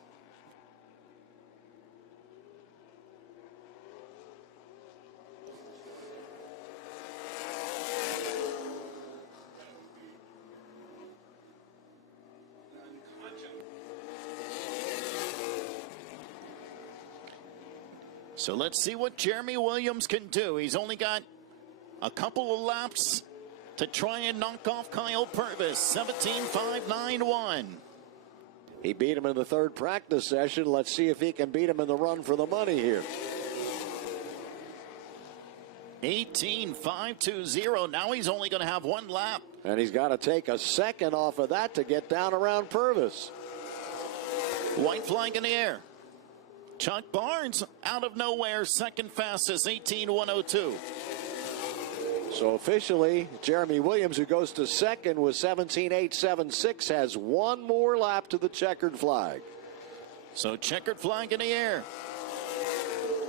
So let's see what Jeremy Williams can do. He's only got a couple of laps to try and knock off Kyle Purvis. 17.591. He beat him in the third practice session. Let's see if he can beat him in the run for the money here. 18.520. Now he's only going to have one lap. And he's got to take a second off of that to get down around Purvis. White flag in the air. Chuck Barnes out of nowhere, second fastest, 18.102. So officially, Jeremy Williams, who goes to second with 17.876, has one more lap to the checkered flag. So checkered flag in the air.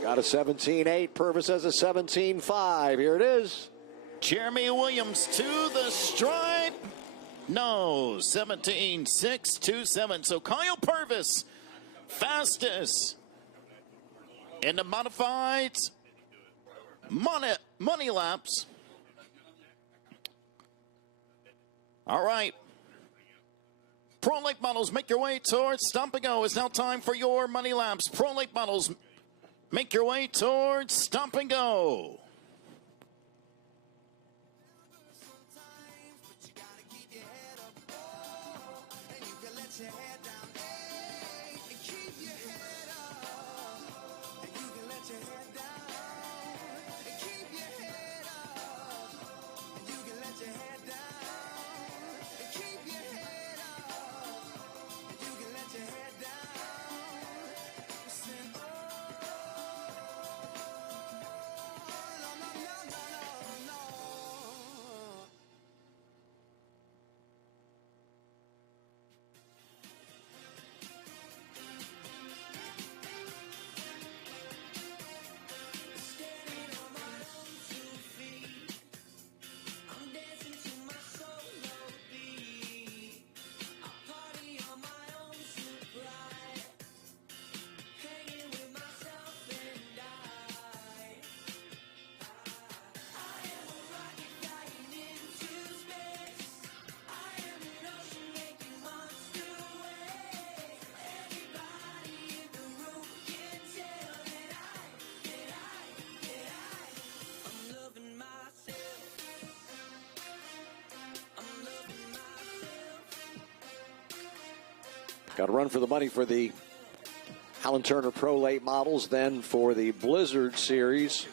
Got a 17.8. Purvis has a 17.5. Here it is. Jeremy Williams to the stripe. No, 17.627. So Kyle Purvis, fastest in the modifieds money laps. All right. Pro Lake Models, make your way towards Stop and Go. It's now time for your money laps. Pro Lake Models, make your way towards Stop and Go. Got to run for the money for the Howland Turner Pro Late Models, then for the Blizzard Series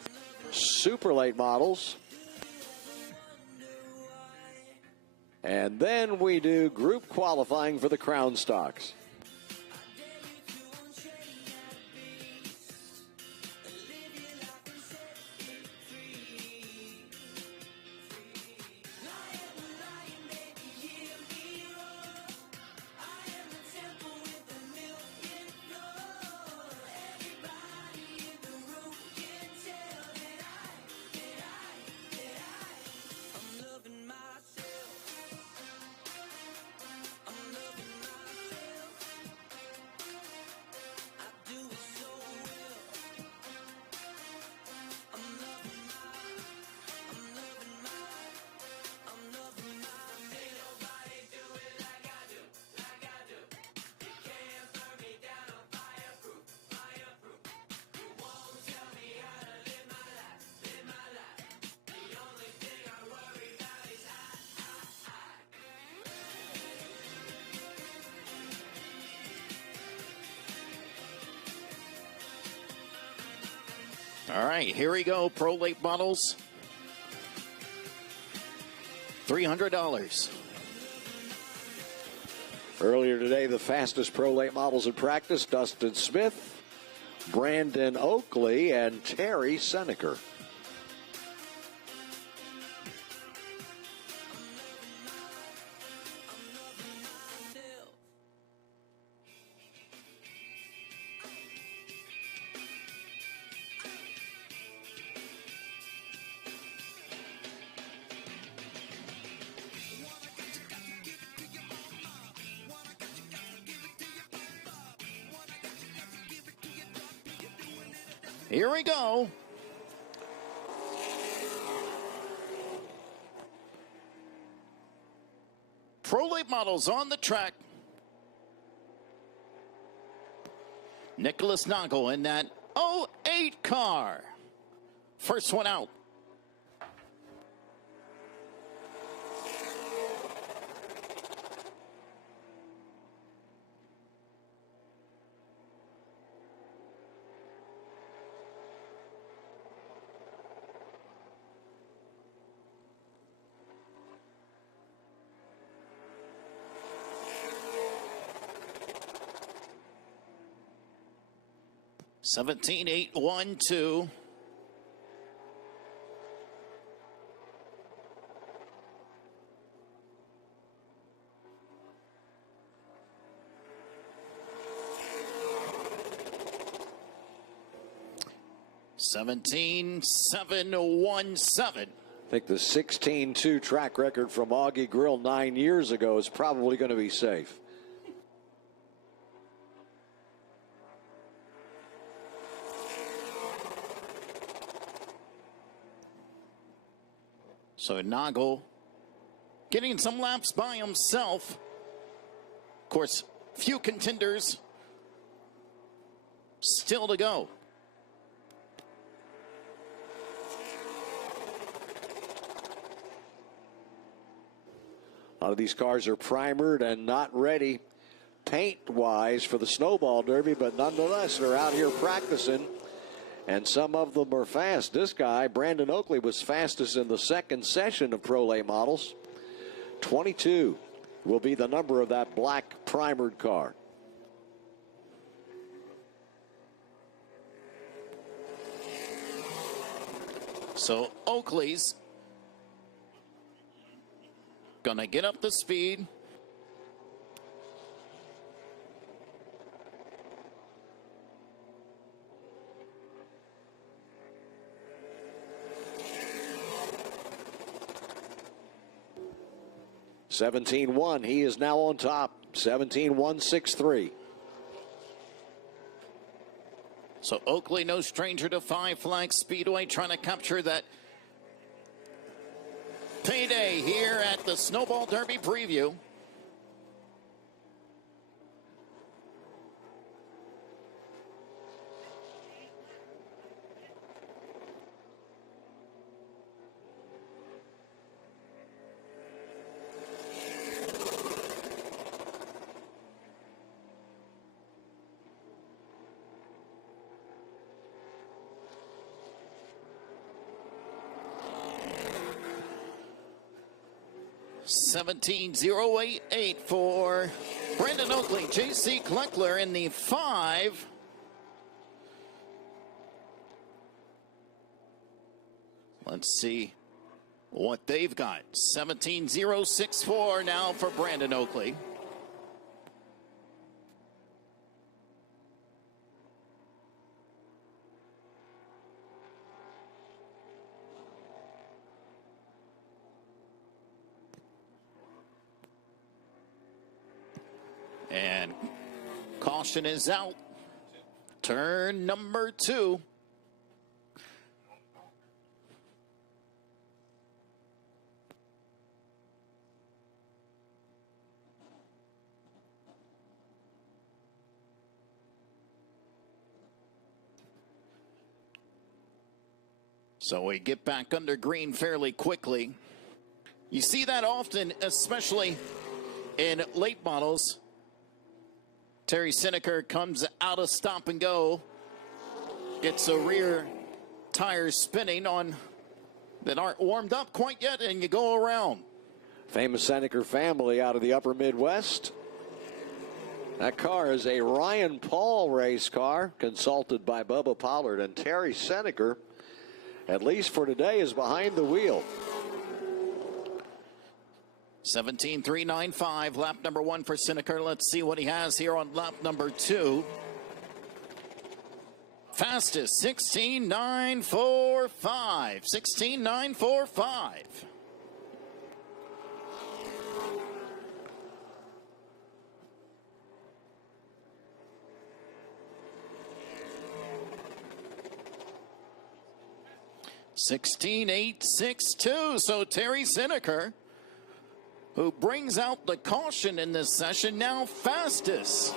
Super Late Models. And then we do group qualifying for the Crown Stocks. All right, here we go. Pro Late Models. $300. Earlier today, the fastest Pro Late Models in practice, Dustin Smith, Brandon Oakley, and Terry Seneker. Here we go. Pro Late Models on the track. Nicholas Noggle in that 08 car. First one out. 17-8-1-2. Seventeen, 7-1-7. I think the 16-2 track record from Augie Grill 9 years ago is probably going to be safe. So Nagel getting some laps by himself. Of course, few contenders still to go. A lot of these cars are primered and not ready paint-wise for the Snowball Derby, but nonetheless, they're out here practicing, and some of them are fast. This guy, Brandon Oakley, was fastest in the second session of Pro Late Models. 22 will be the number of that black primered car. So Oakley's gonna get up the speed. (17-1). He is now on top. 17-1-6-3. So Oakley, no stranger to Five Flags Speedway, trying to capture that payday here at the Snowball Derby Preview. (17.088) for Brandon Oakley. J.C. Kleckler in the 5. Let's see what they've got. 17.064 now for Brandon Oakley. And caution is out. Turn number 2. So we get back under green fairly quickly. You see that often, especially in late models. Terry Seneker comes out of stop and go, gets a rear tire spinning on that aren't warmed up quite yet, and you go around. Famous Seneker family out of the upper Midwest. That car is a Ryan Paul race car, consulted by Bubba Pollard, and Terry Seneker, at least for today, is behind the wheel. 17.395, lap number 1 for Seneker. Let's see what he has here on lap number 2. Fastest, 16.945. 16.945. (16.862). So Terry Seneker, who brings out the caution in this session, now fastest.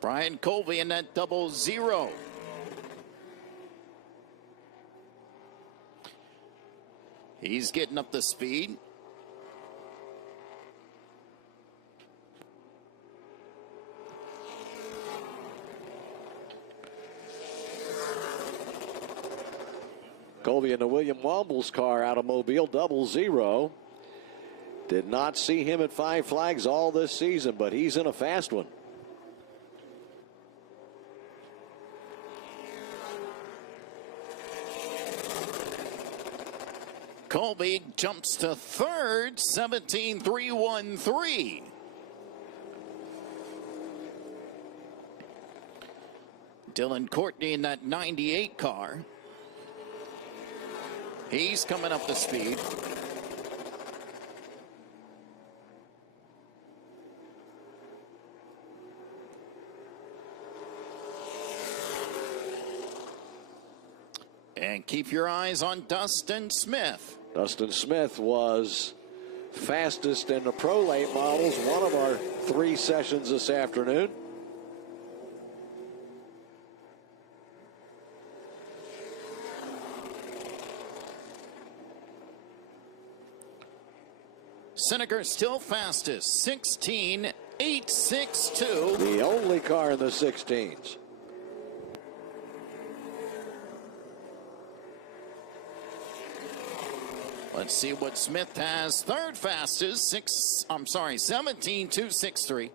Brian Colby in that 00. He's getting up the speed. Colby in the William Womble's car out of Mobile, 00. Did not see him at Five Flags all this season, but he's in a fast one. Colby jumps to third, 17-3-1-3. Dylan Courtney in that 98 car. He's coming up the speed. And keep your eyes on Dustin Smith. Dustin Smith was fastest in the Pro Late Models, one of our 3 sessions this afternoon. Seneca still fastest, 16-8-6-2. The only car in the 16s. Let's see what Smith has. Third fastest, 17-2-6-3.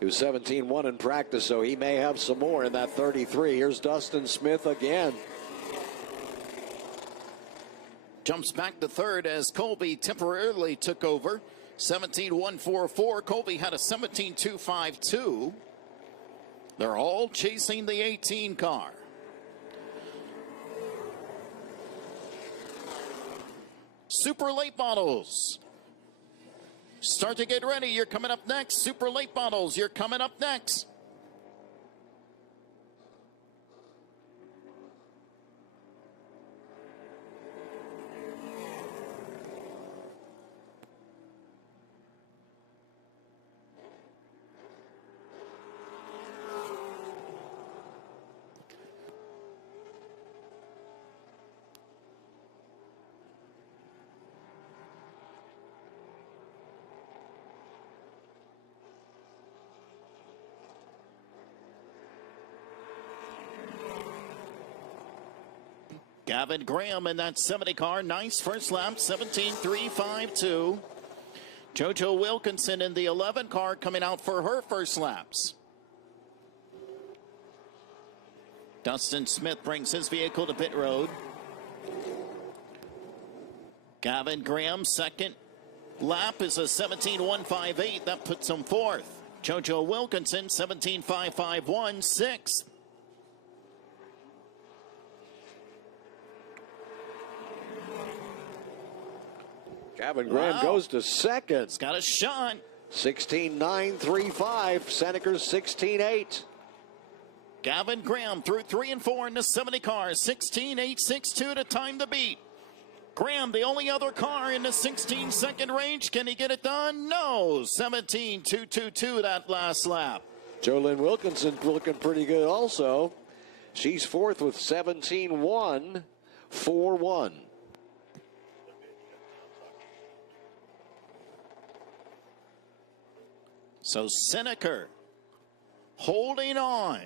He was 17-1 in practice, so he may have some more in that 33. Here's Dustin Smith again. Jumps back to third as Colby temporarily took over. 17-1-4-4. Colby had a 17-2-5-2. They're all chasing the 18 car. Super late models. Start to get ready. You're coming up next. Super late models. You're coming up next. Gavin Graham in that 70 car. Nice first lap, 17-3-5-2. JoJo Wilkinson in the 11 car coming out for her first laps. Dustin Smith brings his vehicle to pit road. Gavin Graham, second lap is a 17-1-5-8. That puts him fourth. JoJo Wilkinson, 17-5-5-1, sixth. Gavin Graham goes to second. He's got a shot. 16-9-3-5. Seneca's 16-8. Gavin Graham through 3 and 4 in the 70 car. 16-8-6-2 to time the beat. Graham, the only other car in the 16-second range. Can he get it done? No. 17-2-2-2 that last lap. Jolynn Wilkinson looking pretty good also. She's fourth with 17-1-4-1. So Seneca holding on.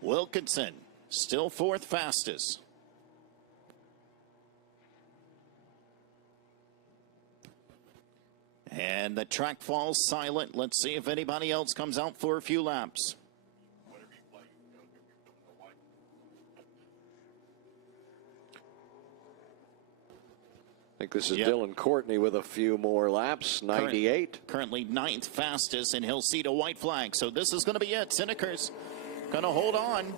Wilkinson still fourth fastest. And the track falls silent. Let's see if anybody else comes out for a few laps. I think this is Dylan Courtney with a few more laps, 98. Currently 9th fastest, and he'll see a white flag. So this is going to be it. Seneca's going to hold on.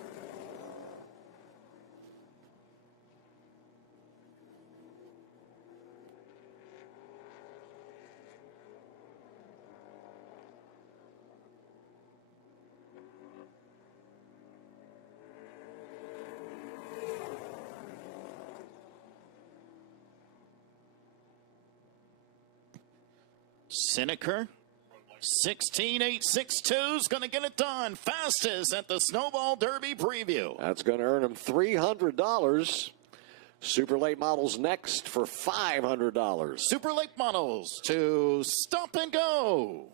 Seneca, 16-8-6-2 is going to get it done. Fastest at the Snowball Derby Preview. That's going to earn him $300. Super late models next for $500. Super late models to stop and go.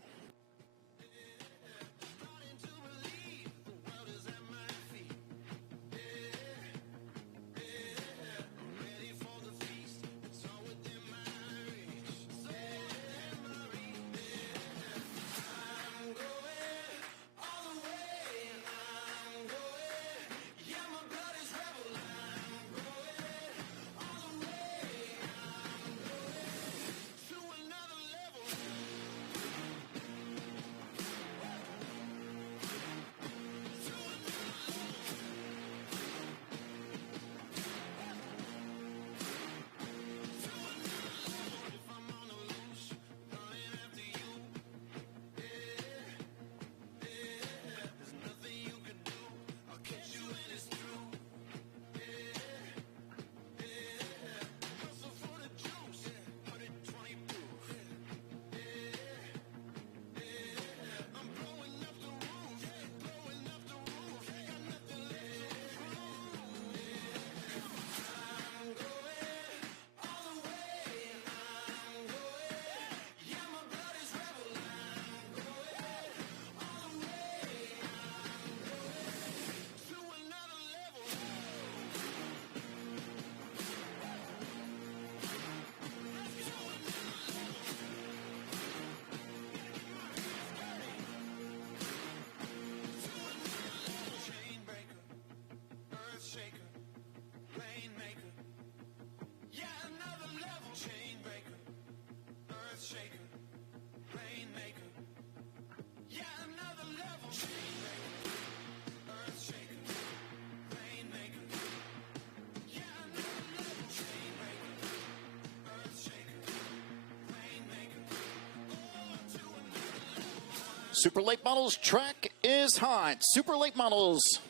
Super Late Models track is hot. Super Late Models,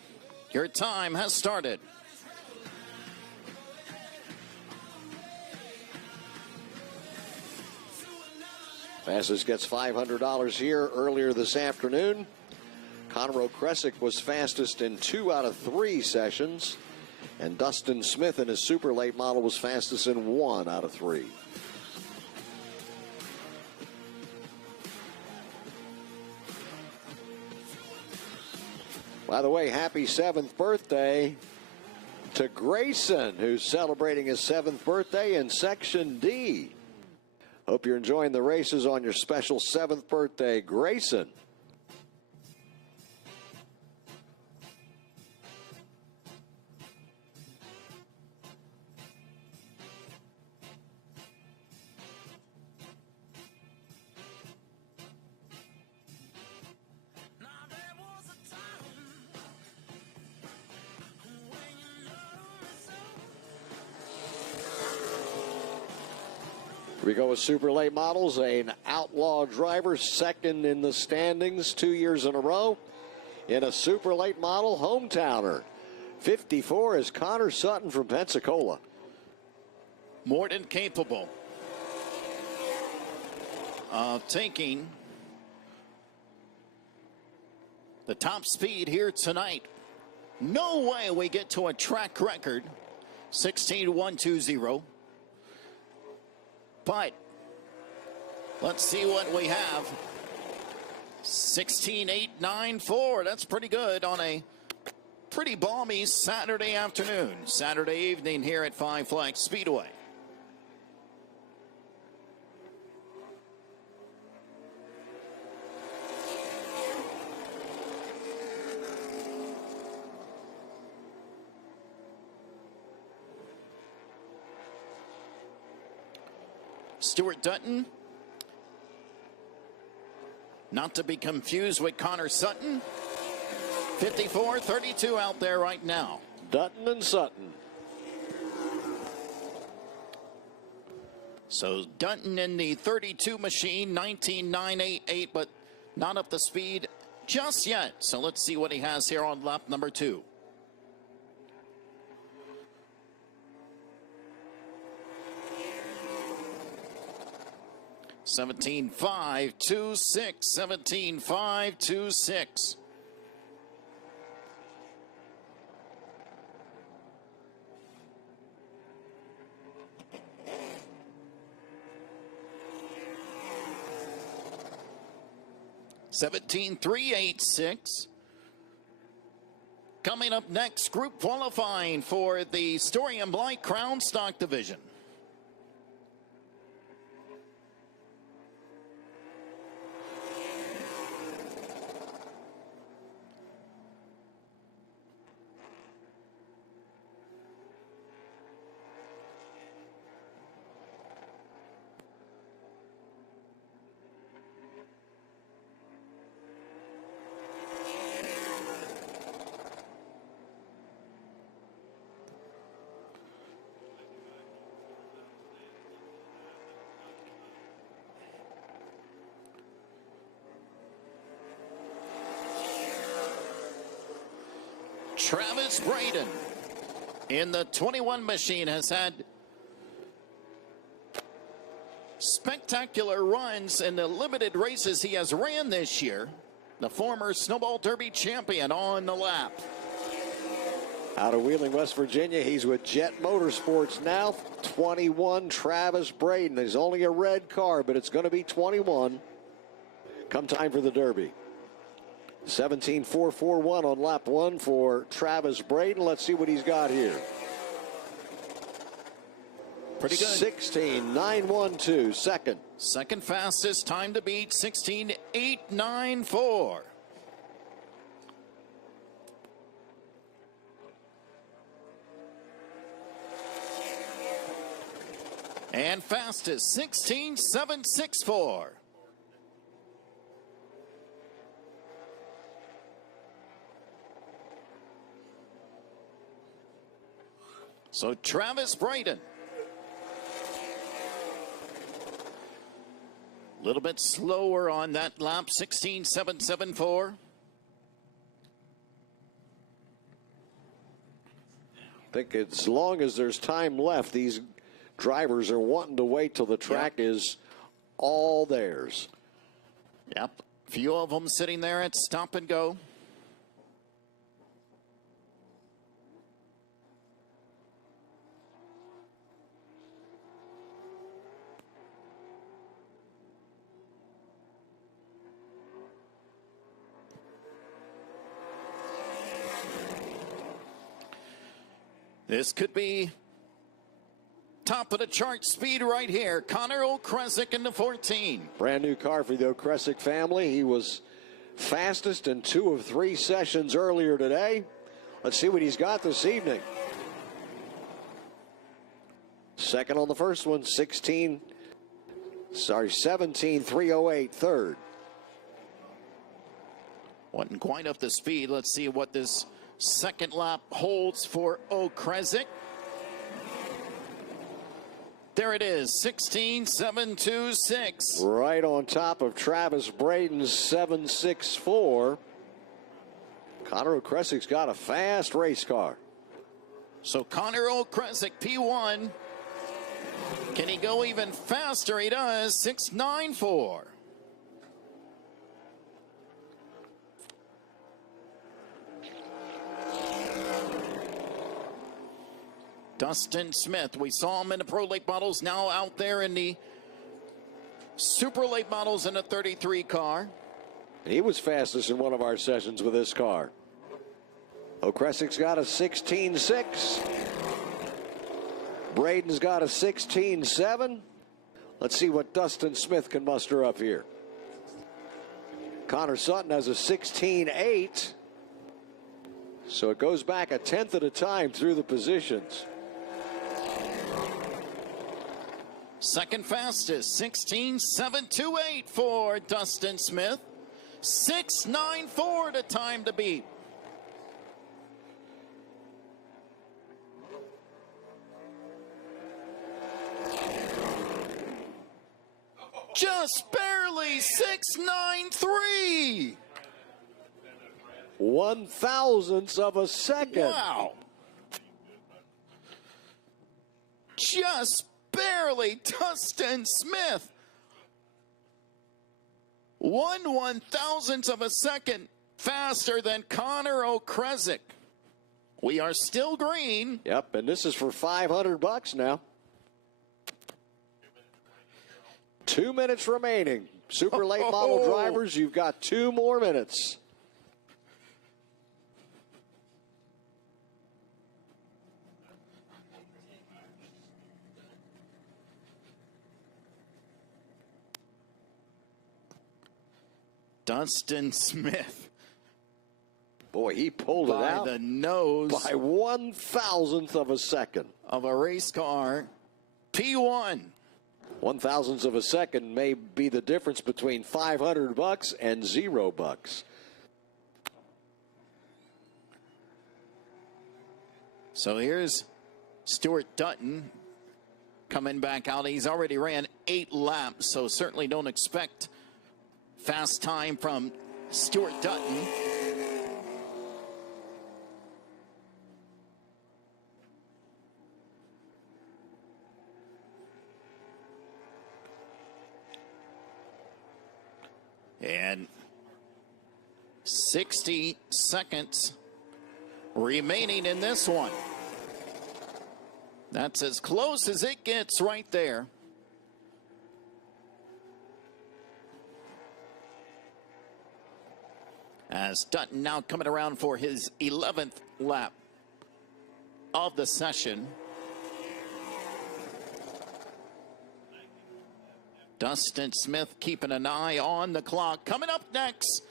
your time has started. Fastest gets $500 here earlier this afternoon. Connor O'Kresick was fastest in 2 out of 3 sessions. And Dustin Smith in his super late model was fastest in 1 out of 3. By the way, happy 7th birthday to Grayson, who's celebrating his 7th birthday in Section D. Hope you're enjoying the races on your special 7th birthday, Grayson. Here we go with super late models. An Outlaw driver, second in the standings 2 years in a row. In a super late model, hometowner. 54 is Connor Sutton from Pensacola. More than capable of taking the top speed here tonight. No way we get to a track record 16-1-2-0. But let's see what we have. 16-8-9-4. That's pretty good on a pretty balmy Saturday afternoon, Saturday evening here at Five Flags Speedway. Stuart Dutton, not to be confused with Connor Sutton. 54-32 out there right now. Dutton and Sutton. So Dutton in the 32 machine, 19.988, but not up to speed just yet. So let's see what he has here on lap number 2. (17.526). 17.526. (17.386). Coming up next, group qualifying for the Storium Light Crown Stock Division. Travis Braden in the 21 machine has had spectacular runs in the limited races he has ran this year. The former Snowball Derby champion on the lap. Out of Wheeling, West Virginia, he's with Jet Motorsports now. 21, Travis Braden. There's only a red car, but it's going to be 21 come time for the Derby. 17.441 on lap 1 for Travis Braden. Let's see what he's got here. Pretty good. 16.912, second. Second fastest time to beat, 16.894. And fastest, 16.764. So Travis Braden A little bit slower on that lap, 16.774. I think as long as there's time left, these drivers are wanting to wait till the track is all theirs. Yep. Few of them sitting there at stop and go. This could be top of the chart speed right here. Connor O'Kresick in the 14. Brand new car for the O'Kresick family. He was fastest in 2 of 3 sessions earlier today. Let's see what he's got this evening. Second on the first one, 17.308 third. Wasn't quite up to speed. Let's see what this second lap holds for O'Kresick. There it is, 16.726. Right on top of Travis Braden's 7.64. Connor O'Kresick's got a fast race car. So Connor O'Kresick, P1. Can he go even faster? He does, 6.94. Dustin Smith, we saw him in the Pro Late Models, now out there in the Super Late Models in a 33 car. He was fastest in one of our sessions with this car. O'Kresick's got a 16.6. Braden's got a 16.7. Let's see what Dustin Smith can muster up here. Connor Sutton has a 16.8. So it goes back a tenth at a time through the positions. Second fastest, 16.728 for Dustin Smith. 6.94 the time to beat. Just barely 6.93. 1/1000th of a second. Wow. Just barely Dustin Smith. 1/1000th of a second faster than Connor O'Kresick. We are still green. Yep, and this is for $500 now. 2 minutes remaining. Super late model drivers, you've got 2 more minutes. Dustin Smith. Boy, he pulled it out by the nose by 1/1000th of a second. of a race car. P1. 1/1000th of a second may be the difference between $500 and $0. So here's Stuart Dutton coming back out. He's already ran 8 laps, so certainly don't expect fast time from Stuart Dutton. And 60 seconds remaining in this one. That's as close as it gets right there. As Dutton now coming around for his 11th lap of the session. Dustin Smith keeping an eye on the clock. Coming up next,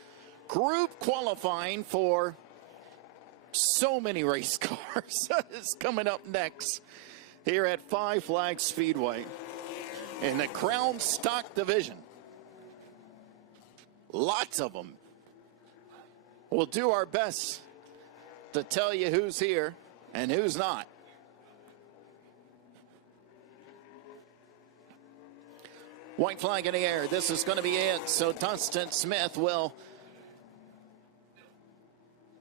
group qualifying for so many race cars is coming up next here at Five Flags Speedway in the Crown Stock Division. Lots of them. We'll do our best to tell you who's here and who's not. White flag in the air. This is going to be it. So Dustin Smith will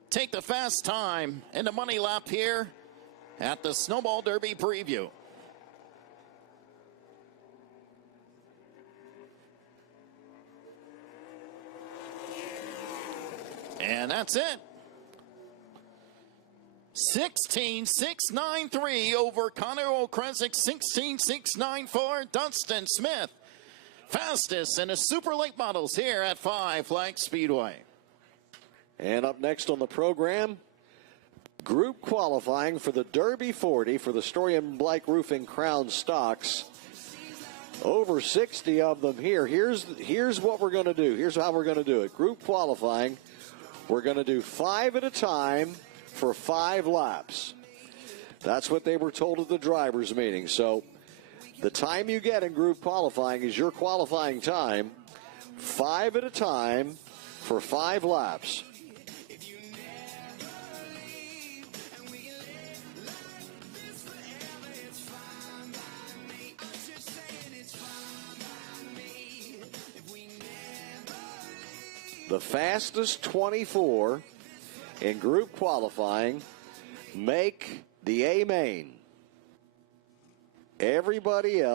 take the fast time in the money lap here at the Snowball Derby Preview. And that's it. 16.693 over Connor O'Kresick. 16.694 Dustin Smith. Fastest in the super late models here at Five Flags Speedway. And up next on the program, group qualifying for the Derby 40 for the Story and Blake Roofing Crown Stocks. Over 60 of them here. Here's what we're going to do. Here's how we're going to do it. Group qualifying, we're going to do 5 at a time for 5 laps. That's what they were told at the drivers' meeting. So the time you get in group qualifying is your qualifying time, 5 at a time for 5 laps. The fastest 24 in group qualifying make the A main. Everybody else